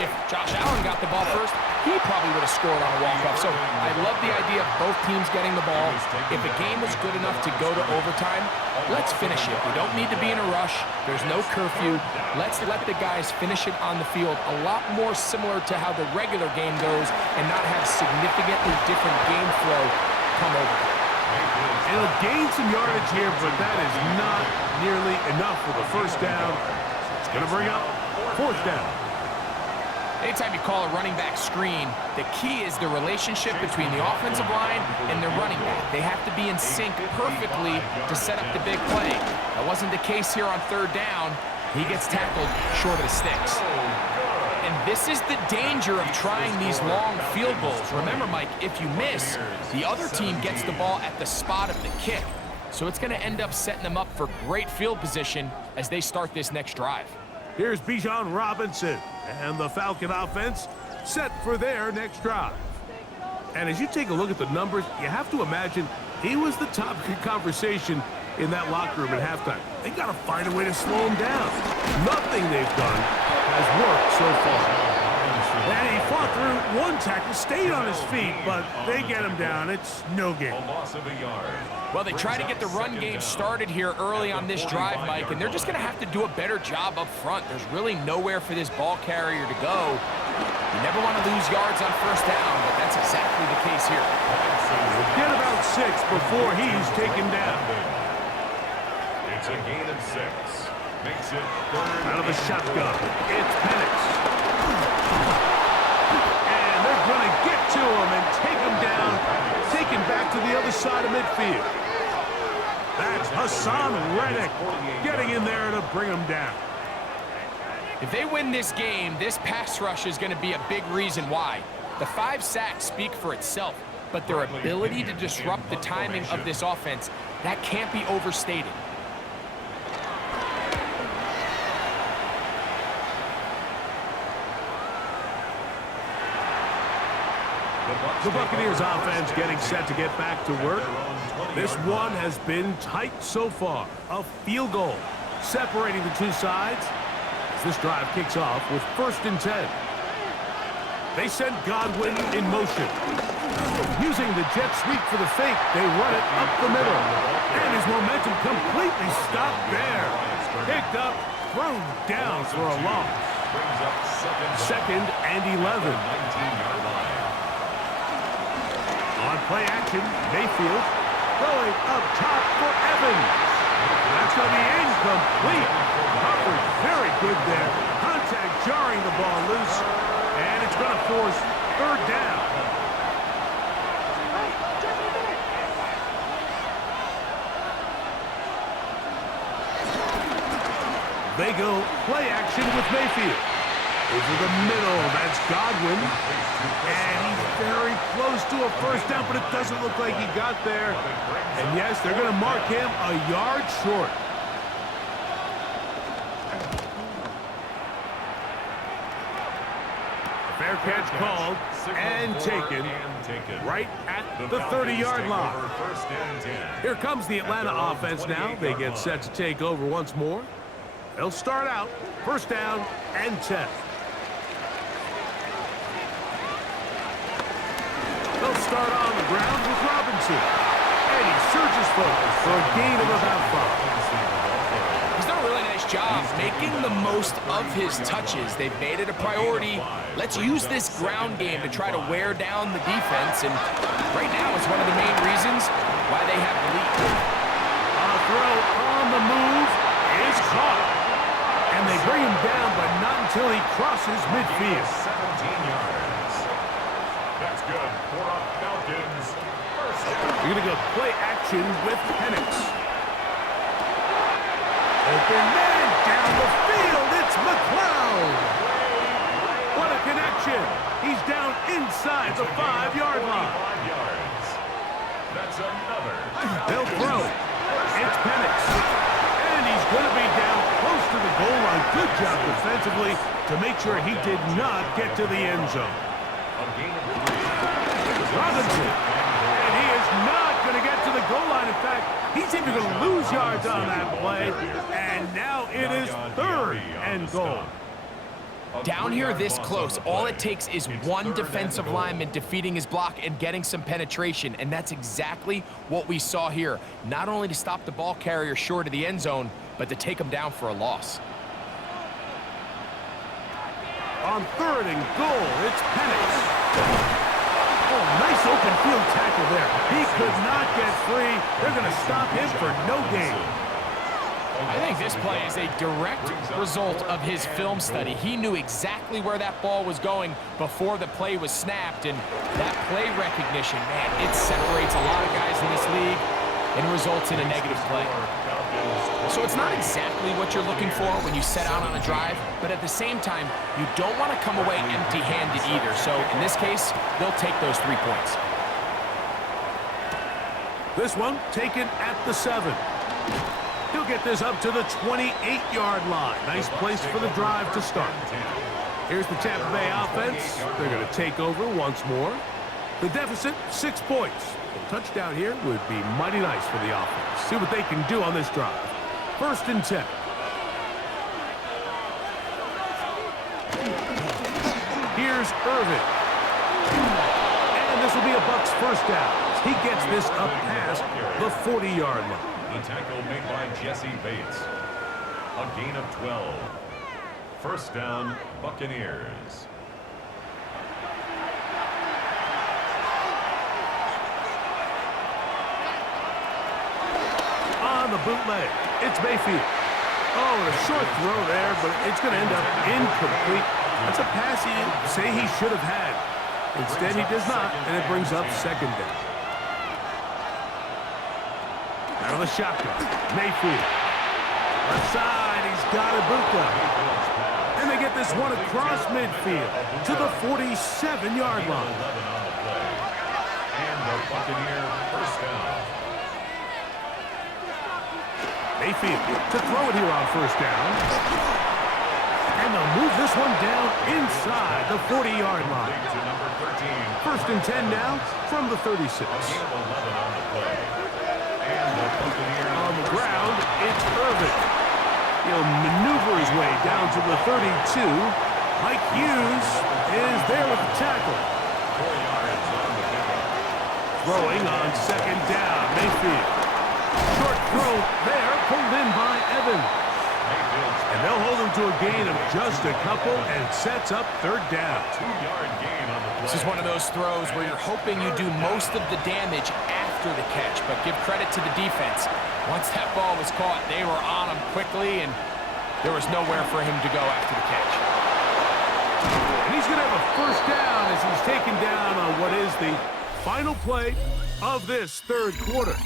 If Josh Allen got the ball first, he probably would have scored on a walk-off. So I love the idea of both teams getting the ball. If a game was good enough to go to overtime, let's finish it. We don't need to be in a rush. There's no curfew. Let's let the guys finish it on the field. A lot more similar to how the regular game goes and not have significantly different game flow come over. It'll gain some yardage here, but that is not nearly enough for the first down. It's going to bring up fourth down. Anytime you call a running back screen, the key is the relationship between the offensive line and their running back. They have to be in sync perfectly to set up the big play. That wasn't the case here on third down. He gets tackled short of the sticks. And this is the danger of trying these long field goals. Remember, Mike, if you miss, the other team gets the ball at the spot of the kick. So it's going to end up setting them up for great field position as they start this next drive. Here's Bijan Robinson and the Falcon offense set for their next drive. And as you take a look at the numbers, you have to imagine he was the topic of conversation in that locker room at halftime. They got to find a way to slow him down. Nothing they've done has worked so far. And he fought through one tackle, stayed on his feet, but they get him down. It's no game. Well, they try to get the run game started here early on this drive, Mike, and they're just going to have to do a better job up front. There's really nowhere for this ball carrier to go. You never want to lose yards on first down, but that's exactly the case here. Get about 6 before he's taken down. It's a gain of 6. Makes it third. Out of the shotgun, it's Penix. And they're going to get to him and take him down, take him back to the other side of midfield. That's Hassan Reddick getting in there to bring him down. If they win this game, this pass rush is going to be a big reason why. The 5 sacks speak for itself, but their ability to disrupt the timing of this offense, that can't be overstated. The Buccaneers offense getting set to get back to work. This one has been tight so far. A field goal separating the two sides as this drive kicks off with 1st and 10. They send Godwin in motion. Using the jet sweep for the fake, they run it up the middle. And his momentum completely stopped there. Picked up, thrown down for a loss. 2nd and 11. On play action, Mayfield going up top for Evans. That's going to be incomplete. Covered very good there. Contact jarring the ball loose, and it's going to force 3rd down. They go play action with Mayfield. Over the middle, that's Godwin. And he's very close to a first down, but it doesn't look like he got there. And yes, they're going to mark him a yard short. Fair catch called and taken right at the 30-yard line. Here comes the Atlanta offense now. They get set to take over once more. They'll start out first down and 10. They'll start on the ground with Robinson. And he surges forward for a gain of about 5. He's done a really nice job making the most of his touches. They've made it a priority. Let's use this ground game to try to wear down the defense. And right now, it's one of the main reasons why they have the lead. A throw on the move is caught. And they bring him down, but not until he crosses midfield. 17 yards. That's good for a Falcons first down. You're going to go play action with Penix. Open man down the field. It's McLeod. What a connection. He's down inside the 5-yard line. 5 yards. That's another. They'll throw. It's Penix. And he's going to be down close to the goal line. Good job defensively to make sure he did not get to the end zone. A gain of 3. Robinson. And he is not going to get to the goal line. In fact, he's even going to lose yards on that play. And now it is 3rd and goal. Down here this close, all it takes is one defensive lineman defeating his block and getting some penetration, and that's exactly what we saw here. Not only to stop the ball carrier short of the end zone, but to take him down for a loss. On 3rd and goal, it's Penix. Oh, nice open field tackle there. He could not get free. They're going to stop him for no gain. I think this play is a direct result of his film study. He knew exactly where that ball was going before the play was snapped, and that play recognition, man, it separates a lot of guys in this league and results in a negative play. So it's not exactly what you're looking for when you set out on a drive, but at the same time, you don't want to come away empty-handed either. So in this case, they'll take those 3 points. This one taken at the 7. He'll get this up to the 28-yard line. Nice place for the drive to start. Here's the Tampa Bay offense. They're going to take over once more. The deficit, 6 points. A touchdown here would be mighty nice for the offense. See what they can do on this drive. 1st and 10. Here's Irvin. And this will be a Bucs first down. He gets this up past the 40-yard line. The tackle made by Jesse Bates. A gain of 12. First down, Buccaneers. On the bootleg, it's Mayfield. Oh, and a short throw there, but it's going to end up incomplete. That's a pass he say he should have had. Instead, he does not, and it brings up 2nd down. Out of the shotgun, Mayfield. Left side, he's got Ibuka. And they get this one across midfield to the 47-yard line. And the Buccaneer first down. Mayfield to throw it here on first down. And they'll move this one down inside the 40-yard line. To number 13. 1st and 10 now from the 36. A gain of 11 on the play. And the Buccaneer On the ground, it's Irvin. He'll maneuver his way down to the 32. Mike Hughes is there with the tackle. 4 yards on the pickup. Throwing on 2nd down, Mayfield. Short throw there, pulled in by Evans. And they'll hold him to a gain of just a couple and sets up 3rd down. 2-yard gain on the play. This is one of those throws where you're hoping you do most of the damage after the catch, but give credit to the defense. Once that ball was caught, they were on him quickly, and there was nowhere for him to go after the catch. And he's going to have a first down as he's taken down on what is the final play of this 3rd quarter.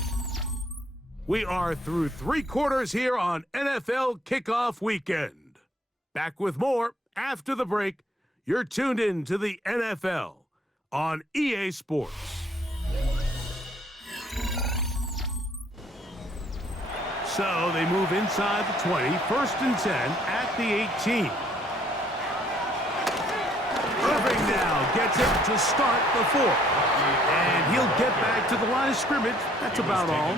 We are through 3 quarters here on NFL Kickoff Weekend. Back with more after the break. You're tuned in to the NFL on EA Sports. So they move inside the 20, 1st and 10 at the 18. Irving now gets it to start the 4th. And he'll get back to the line of scrimmage. That's about all.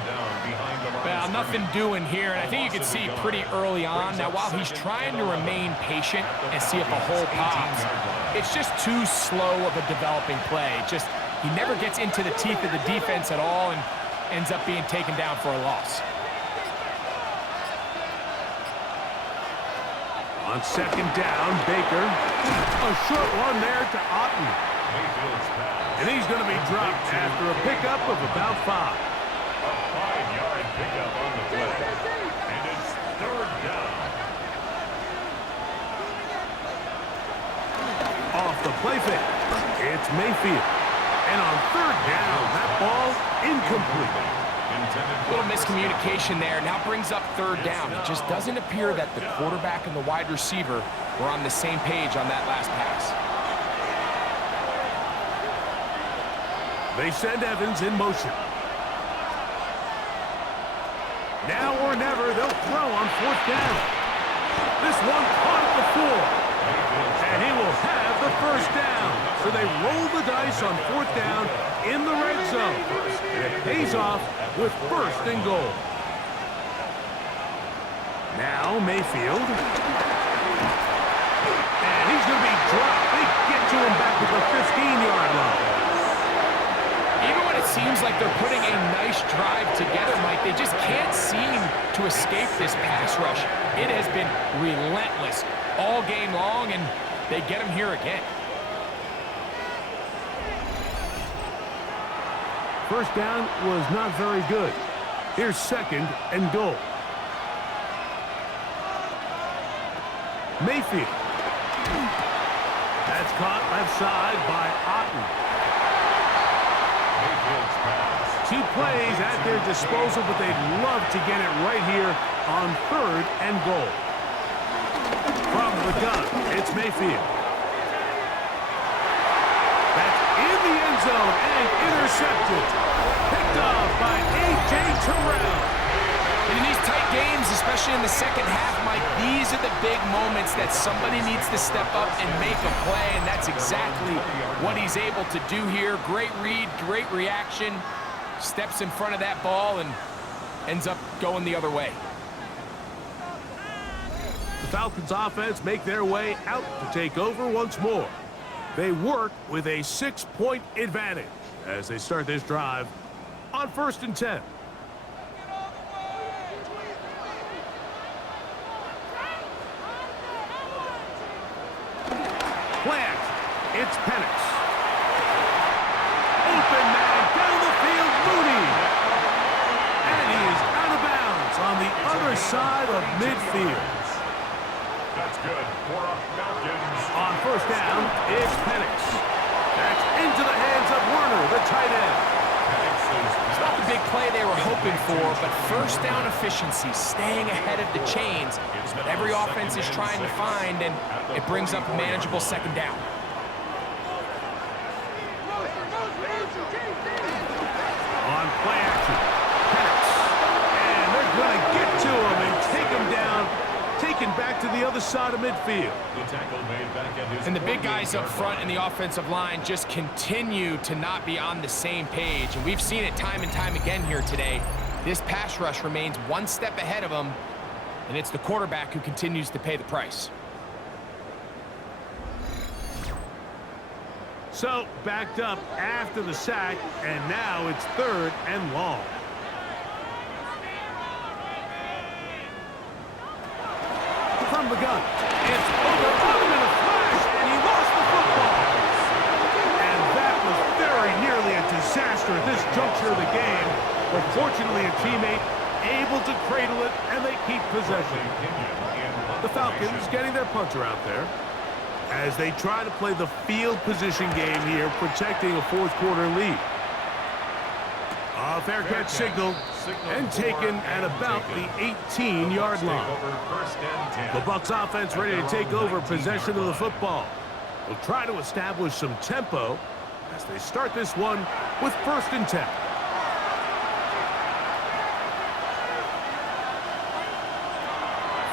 Well, nothing doing here, and I think you can see pretty early on. Now, while he's trying to remain patient and see if a hole pops, it's just too slow of a developing play. He never gets into the teeth of the defense at all and ends up being taken down for a loss. On 2nd down, Baker. A short one there to Otten. And he's going to be dropped after a pickup of about 5. A 5-yard pickup on the play. And it's 3rd down. Off the play fake. It's Mayfield. And on 3rd down, that ball incomplete. A little miscommunication there. Now brings up 3rd down. It just doesn't appear that the quarterback and the wide receiver were on the same page on that last pass. They send Evans in motion. Now or never, they'll throw on 4th down. This one caught at the 4. And he will have the 1st down. So they roll the dice on 4th down in the red zone. And it pays off with 1st and goal. Now Mayfield. And he's going to be dropped. They get to him back at the 15-yard line. Even when it seems like they're putting a nice drive together, Mike, they just can't seem to escape this pass rush. It has been relentless all game long, and they get him here again. 1st down was not very good. Here's 2nd and goal. Mayfield. That's caught left side by Otten. 2 plays at their disposal, but they'd love to get it right here on 3rd and goal. From the gun, it's Mayfield. That's in the end zone and intercepted. Picked off by A.J. Terrell. And in these tight games, especially in the second half, Mike, these are the big moments that somebody needs to step up and make a play, and that's exactly what he's able to do here. Great read, great reaction, steps in front of that ball and ends up going the other way. The Falcons offense make their way out to take over once more. They work with a 6-point advantage as they start this drive on 1st and 10. Plant. It's Penix. Open man down the field, Mooney. And he is out of bounds on the other side of midfield. That's good for a Falcons. On 1st down, it's Penix. That's into the hands of Werner, the tight end. It's not the big play they were hoping for, but 1st down efficiency, staying ahead of the chains, is what every offense is trying to find, and it brings up a manageable 2nd down. On play action, Penix. And they're going to get to him and take him down, taken back to the other side of midfield. And the big guys up front in the offensive line just continue to not be on the same page. And we've seen it time and time again here today. This pass rush remains one step ahead of them, and it's the quarterback who continues to pay the price. So, backed up after the sack, and now it's 3rd and long. From the gun, it's over Otten in a flash, and he lost the football. And that was very nearly a disaster at this juncture of the game. But fortunately, a teammate able to cradle it, and they keep possession. The Falcons getting their punter out there as they try to play the field position game here, protecting a 4th quarter lead. A fair catch signal and taken at about the 18-yard line. The Bucs offense ready to take over possession of the football. Will try to establish some tempo as they start this one with 1st and 10.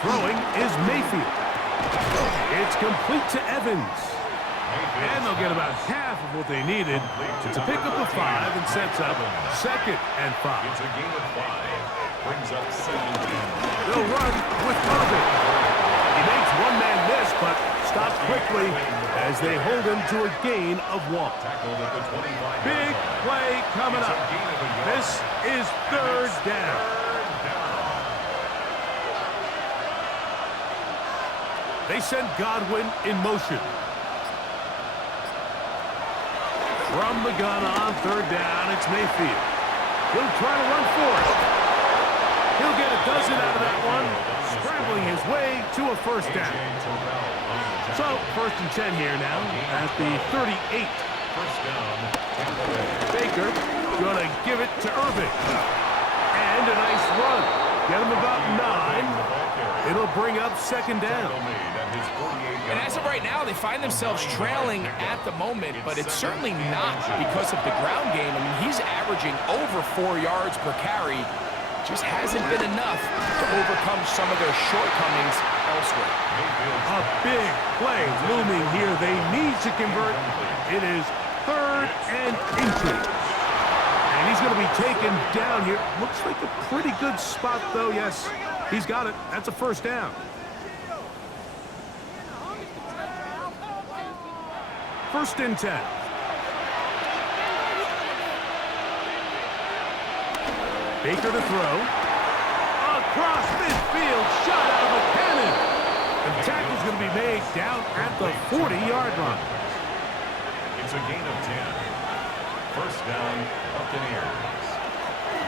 Throwing is Mayfield. It's complete to Evans. And they'll get about half of what they needed. It's a pickup of 5 and sets up 2nd and 5. It's a gain of 5. Brings up 2nd. They'll run with Irvin. He makes one man miss, but stops quickly as they hold him to a gain of 1. Tackled at the 25. Big play coming up. This is 3rd down. They send Godwin in motion. From the gun on 3rd down, it's Mayfield. He'll try to run for it. He'll get a dozen out of that one, scrambling his way to a 1st down. So, 1st and 10 here now at the 38. 1st down. Baker gonna give it to Irving. And a nice run. Get him about 9. It'll bring up 2nd down. And as of right now, they find themselves trailing at the moment, but it's certainly not because of the ground game. I mean, he's averaging over 4 yards per carry. Just hasn't been enough to overcome some of their shortcomings elsewhere. A big play looming here. They need to convert. It is 3rd and inches. And he's going to be taken down here. Looks like a pretty good spot, though. Yes, he's got it. That's a 1st down. 1st and 10. Baker to throw. Across midfield, shot out of a cannon. The tackle's going to be made down at the 40-yard line. It's a gain of 10. 1st down, Buccaneers.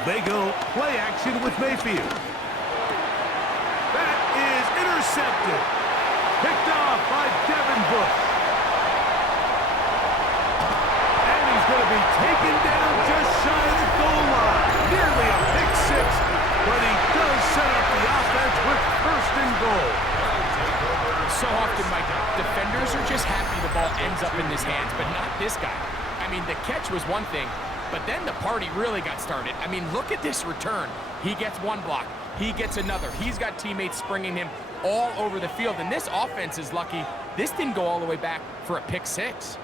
They go play action with Mayfield. That is intercepted. Picked off by Devin Bush. Going to be taken down just shy of the goal line. Nearly a pick 6, but he does set up the offense with 1st and goal. So often, Mike, defenders are just happy the ball ends up in his hands, but not this guy. I mean, the catch was one thing, but then the party really got started. I mean, look at this return. He gets one block. He gets another. He's got teammates springing him all over the field, and this offense is lucky. This didn't go all the way back for a pick 6.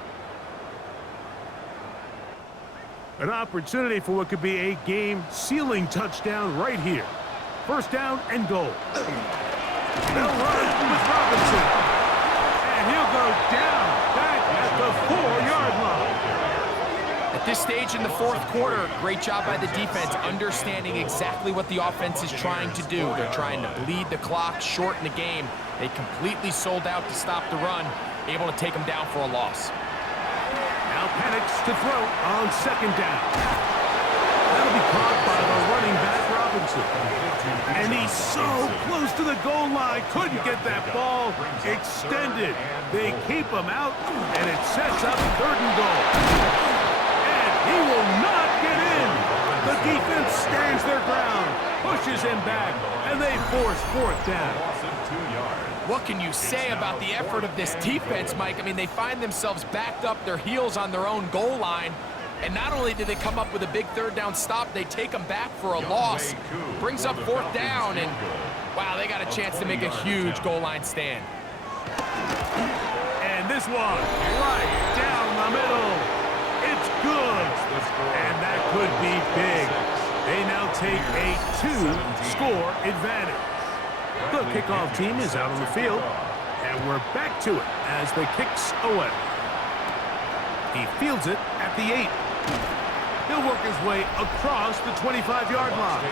An opportunity for what could be a game-sealing touchdown right here. 1st down and goal. They'll run with Robinson. And he'll go down back at the 4-yard line. At this stage in the 4th quarter, great job by the defense, understanding exactly what the offense is trying to do. They're trying to bleed the clock, shorten the game. They completely sold out to stop the run, able to take them down for a loss. Now Penix to throw on 2nd down. That'll be caught by the running back Robinson. And he's so close to the goal line. Couldn't get that ball extended. They keep him out, and it sets up 3rd and goal. And he will not get in. The defense stands their ground, pushes him back, and they force 4th down. What can you say about the effort of this defense, Mike? I mean, they find themselves backed up their heels on their own goal line. And not only did they come up with a big 3rd down stop, they take them back for a loss. Brings up 4th down, and wow, they got a chance to make a huge goal line stand. And this one, right down the middle. It's good. And that could be big. They now take a 2-score advantage. The kickoff team is out on the field, and we're back to it as the kicks away. He fields it at the 8. He'll work his way across the 25-yard line.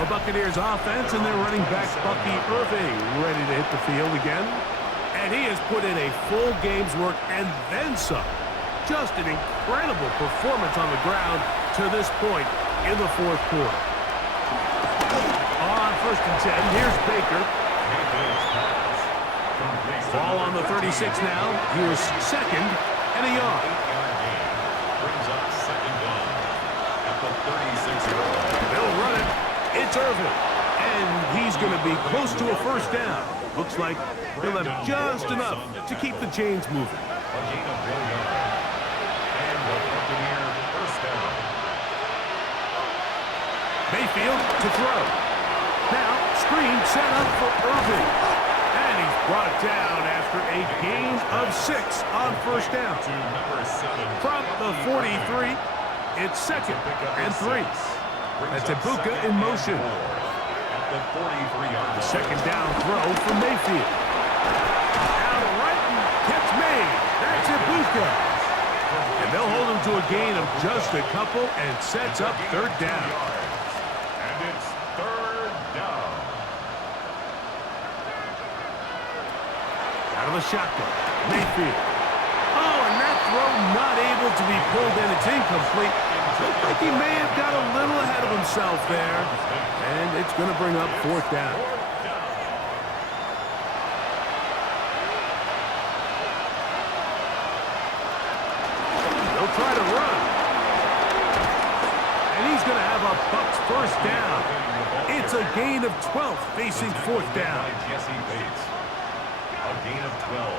The Buccaneers offense and their running back Bucky Irving ready to hit the field again. And he has put in a full game's work and then some. Just an incredible performance on the ground to this point in the 4th quarter. On 1st and 10, here's Baker. Ball on the 36 now. Here's 2nd and a yard. They'll run it. It's Irvin. And he's going to be close to a first down. Looks like he'll have just enough to keep the chains moving. A gain of 1 yard. And the Buccaneer first down. Mayfield to throw. Now, screen set up for Irvin. And he's brought down after a gain of 6 on first down. To number 7. From the 43, it's second and 3. That's Ibuka in motion. At the 43-yard line. Second down throw for Mayfield. Out right and catch made. That's Ibuka. And they'll hold him to a gain of just a couple and sets up third down. And it's third down. Out of the shotgun, Mayfield. Oh, and that throw not able to be pulled in. It's incomplete. Looked like he may have got a little ahead of himself there. And it's going to bring up fourth down. They'll try to run. And he's going to have a Bucs first down. It's a gain of 12 facing fourth down. Jesse Bates. A gain of 12.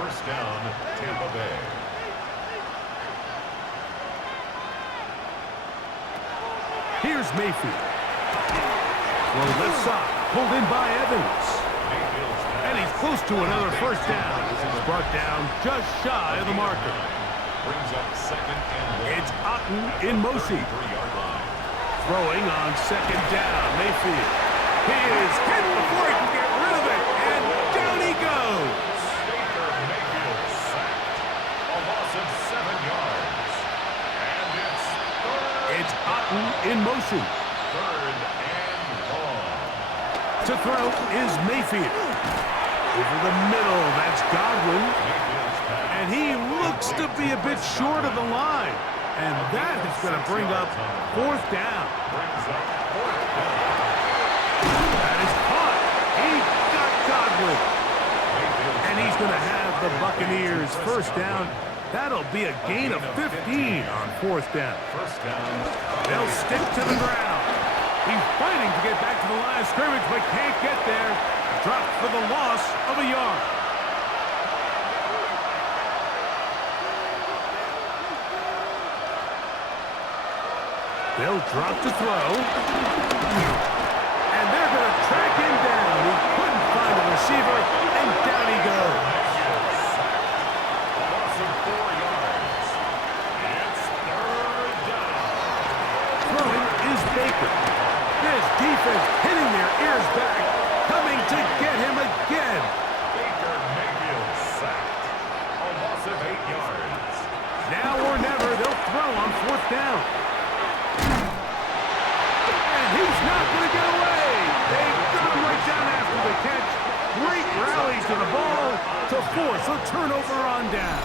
First down, Tampa Bay. Here's Mayfield. Well, left side, pulled in by Evans. And he's close to another first down. This is brought down just shy of the marker. Brings up second and 1. It's Otten in motion. 3-yard line. Throwing on second down, Mayfield. He is hit before he can get rid of it, and down he goes. Baker Mayfield sacked. A loss of 7 yards. And it's third. It's Otten in motion. Third and long. To throw is Mayfield. Over the middle, that's Godwin. Mayfield's pass. And he looks to be a bit short of the line. And that is going to bring up fourth down. Brings up fourth down. That is caught. He got Godwin. And he's going to have the Buccaneers first down. That'll be a gain of 15 on fourth down. First down. They'll stick to the ground. He's fighting to get back to the line of scrimmage, but can't get there. Dropped for the loss of a yard. They'll drop to throw. And they're going to track him down. He couldn't find a receiver, and down he goes. A loss of 4 yards. It's third down. Throwing is Baker. This defense hitting their ears back, coming to get him again. Baker Mayfield sacked. A loss of 8 yards. Now or never, they'll throw on fourth down. And he's not going to get away. They got him right down after the catch. Great rally to the ball to force a turnover on down.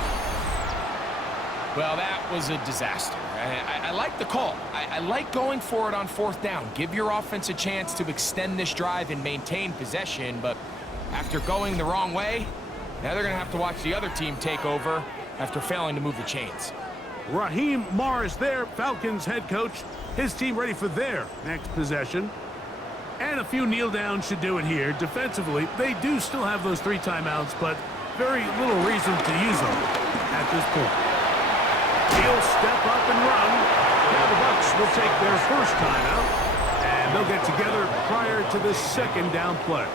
Well, that was a disaster. I like the call. I like going for it on fourth down. Give your offense a chance to extend this drive and maintain possession, but after going the wrong way, now they're going to have to watch the other team take over after failing to move the chains. Raheem Morris there, Falcons head coach. His team ready for their next possession. And a few kneel downs should do it here. Defensively, they do still have those 3 timeouts, but very little reason to use them at this point. He'll step up and run. Now the Bucs will take their first timeout, and they'll get together prior to the second down play.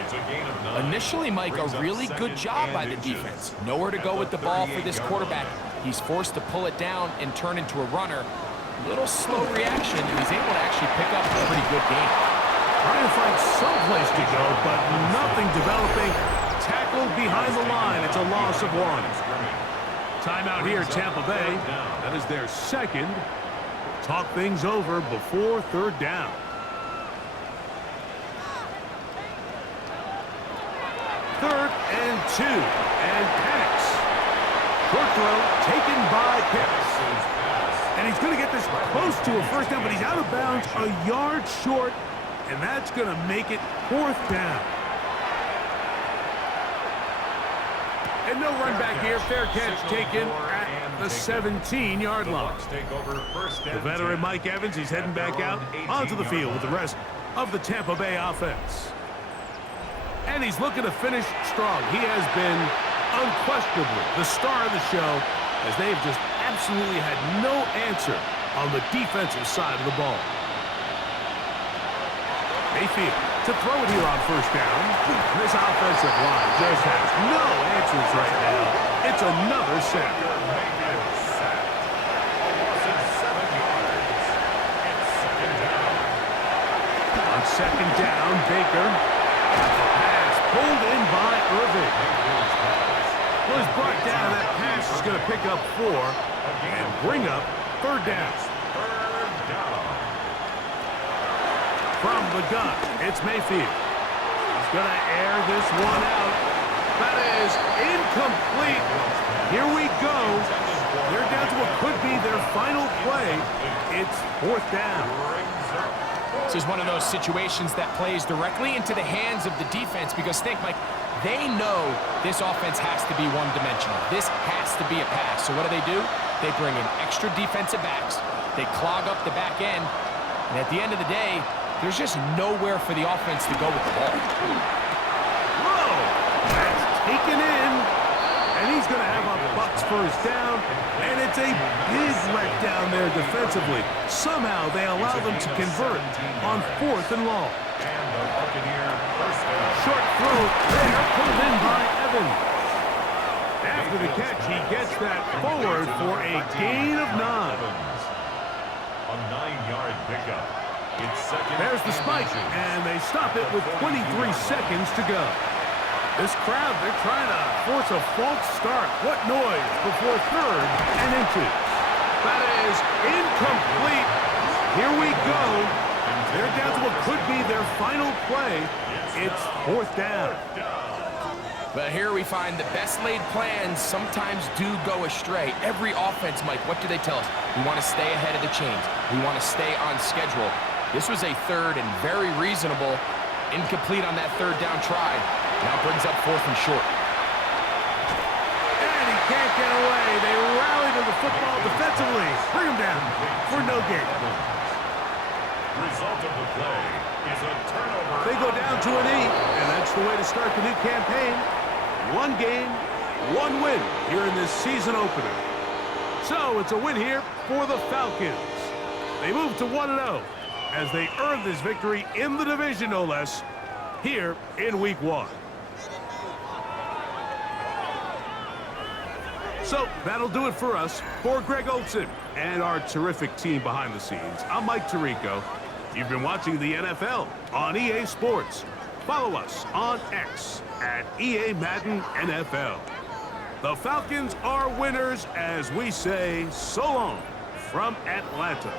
It's a gain of 9. Initially, Mike, a really good job by the defense. Nowhere to go with the ball for this quarterback. He's forced to pull it down and turn into a runner. Little slow reaction, and he's able to actually pick up a pretty good game. Trying to find some place to go, but nothing developing. Tackled behind the line. It's a loss of 1. Timeout here, Tampa Bay. That is their second. Talk things over before third down. Third and 2. And pass. Short throw taken by Pitts. And he's going to get this close to a first down, but he's out of bounds a yard short, and that's going to make it fourth down. And no run back here. Fair catch taken at the 17-yard line. The veteran Mike Evans, he's heading back out onto the field with the rest of the Tampa Bay offense. And he's looking to finish strong. He has been unquestionably the star of the show, as they've just absolutely had no answer on the defensive side of the ball. Mayfield to throw it here on first down. This offensive line just has no answers right now. It's another sack. On second down, Baker. Pass pulled in by Irving. Well, he's brought down. That pass is going to pick up 4 and bring up third down. From the gun, it's Mayfield. He's going to air this one out. That is incomplete. Here we go. They're down to what could be their final play. It's fourth down. This is one of those situations that plays directly into the hands of the defense because think, Mike, they know this offense has to be one-dimensional. This has to be a pass. So what do? They bring in extra defensive backs. They clog up the back end. And at the end of the day, there's just nowhere for the offense to go with the ball. Whoa! That's taken in. And he's going to have a Bucs first down. And it's a big letdown there defensively. Somehow they allow them to convert on 4th and long. And the Buccaneer first down. Short throw there, pulled in by Evans. After the catch, he gets that forward for a gain of 9. A 9-yard pickup. It's second. There's the spike, and they stop it with 23 seconds to go. This crowd, they're trying to force a false start. What noise before 3rd and inches. That is incomplete. Here we go. They're down to what could be their final play. It's 4th down. But here we find the best laid plans sometimes do go astray. Every offense, Mike, what do they tell us? We want to stay ahead of the chains. We want to stay on schedule. This was a 3rd and very reasonable. Incomplete on that 3rd down try. Now brings up 4th and short. And he can't get away. They rally to the football defensively. Bring him down for no gain. Result of the play is a turnover. They go down to an 8, and that's the way to start the new campaign. 1 game, 1 win here in this season opener. So it's a win here for the Falcons. They move to 1-0 as they earn this victory in the division, no less, here in Week 1. So that'll do it for us. For Greg Olsen and our terrific team behind the scenes, I'm Mike Tirico. You've been watching the NFL on EA Sports. Follow us on X at EA Madden NFL. The Falcons are winners as we say so long from Atlanta.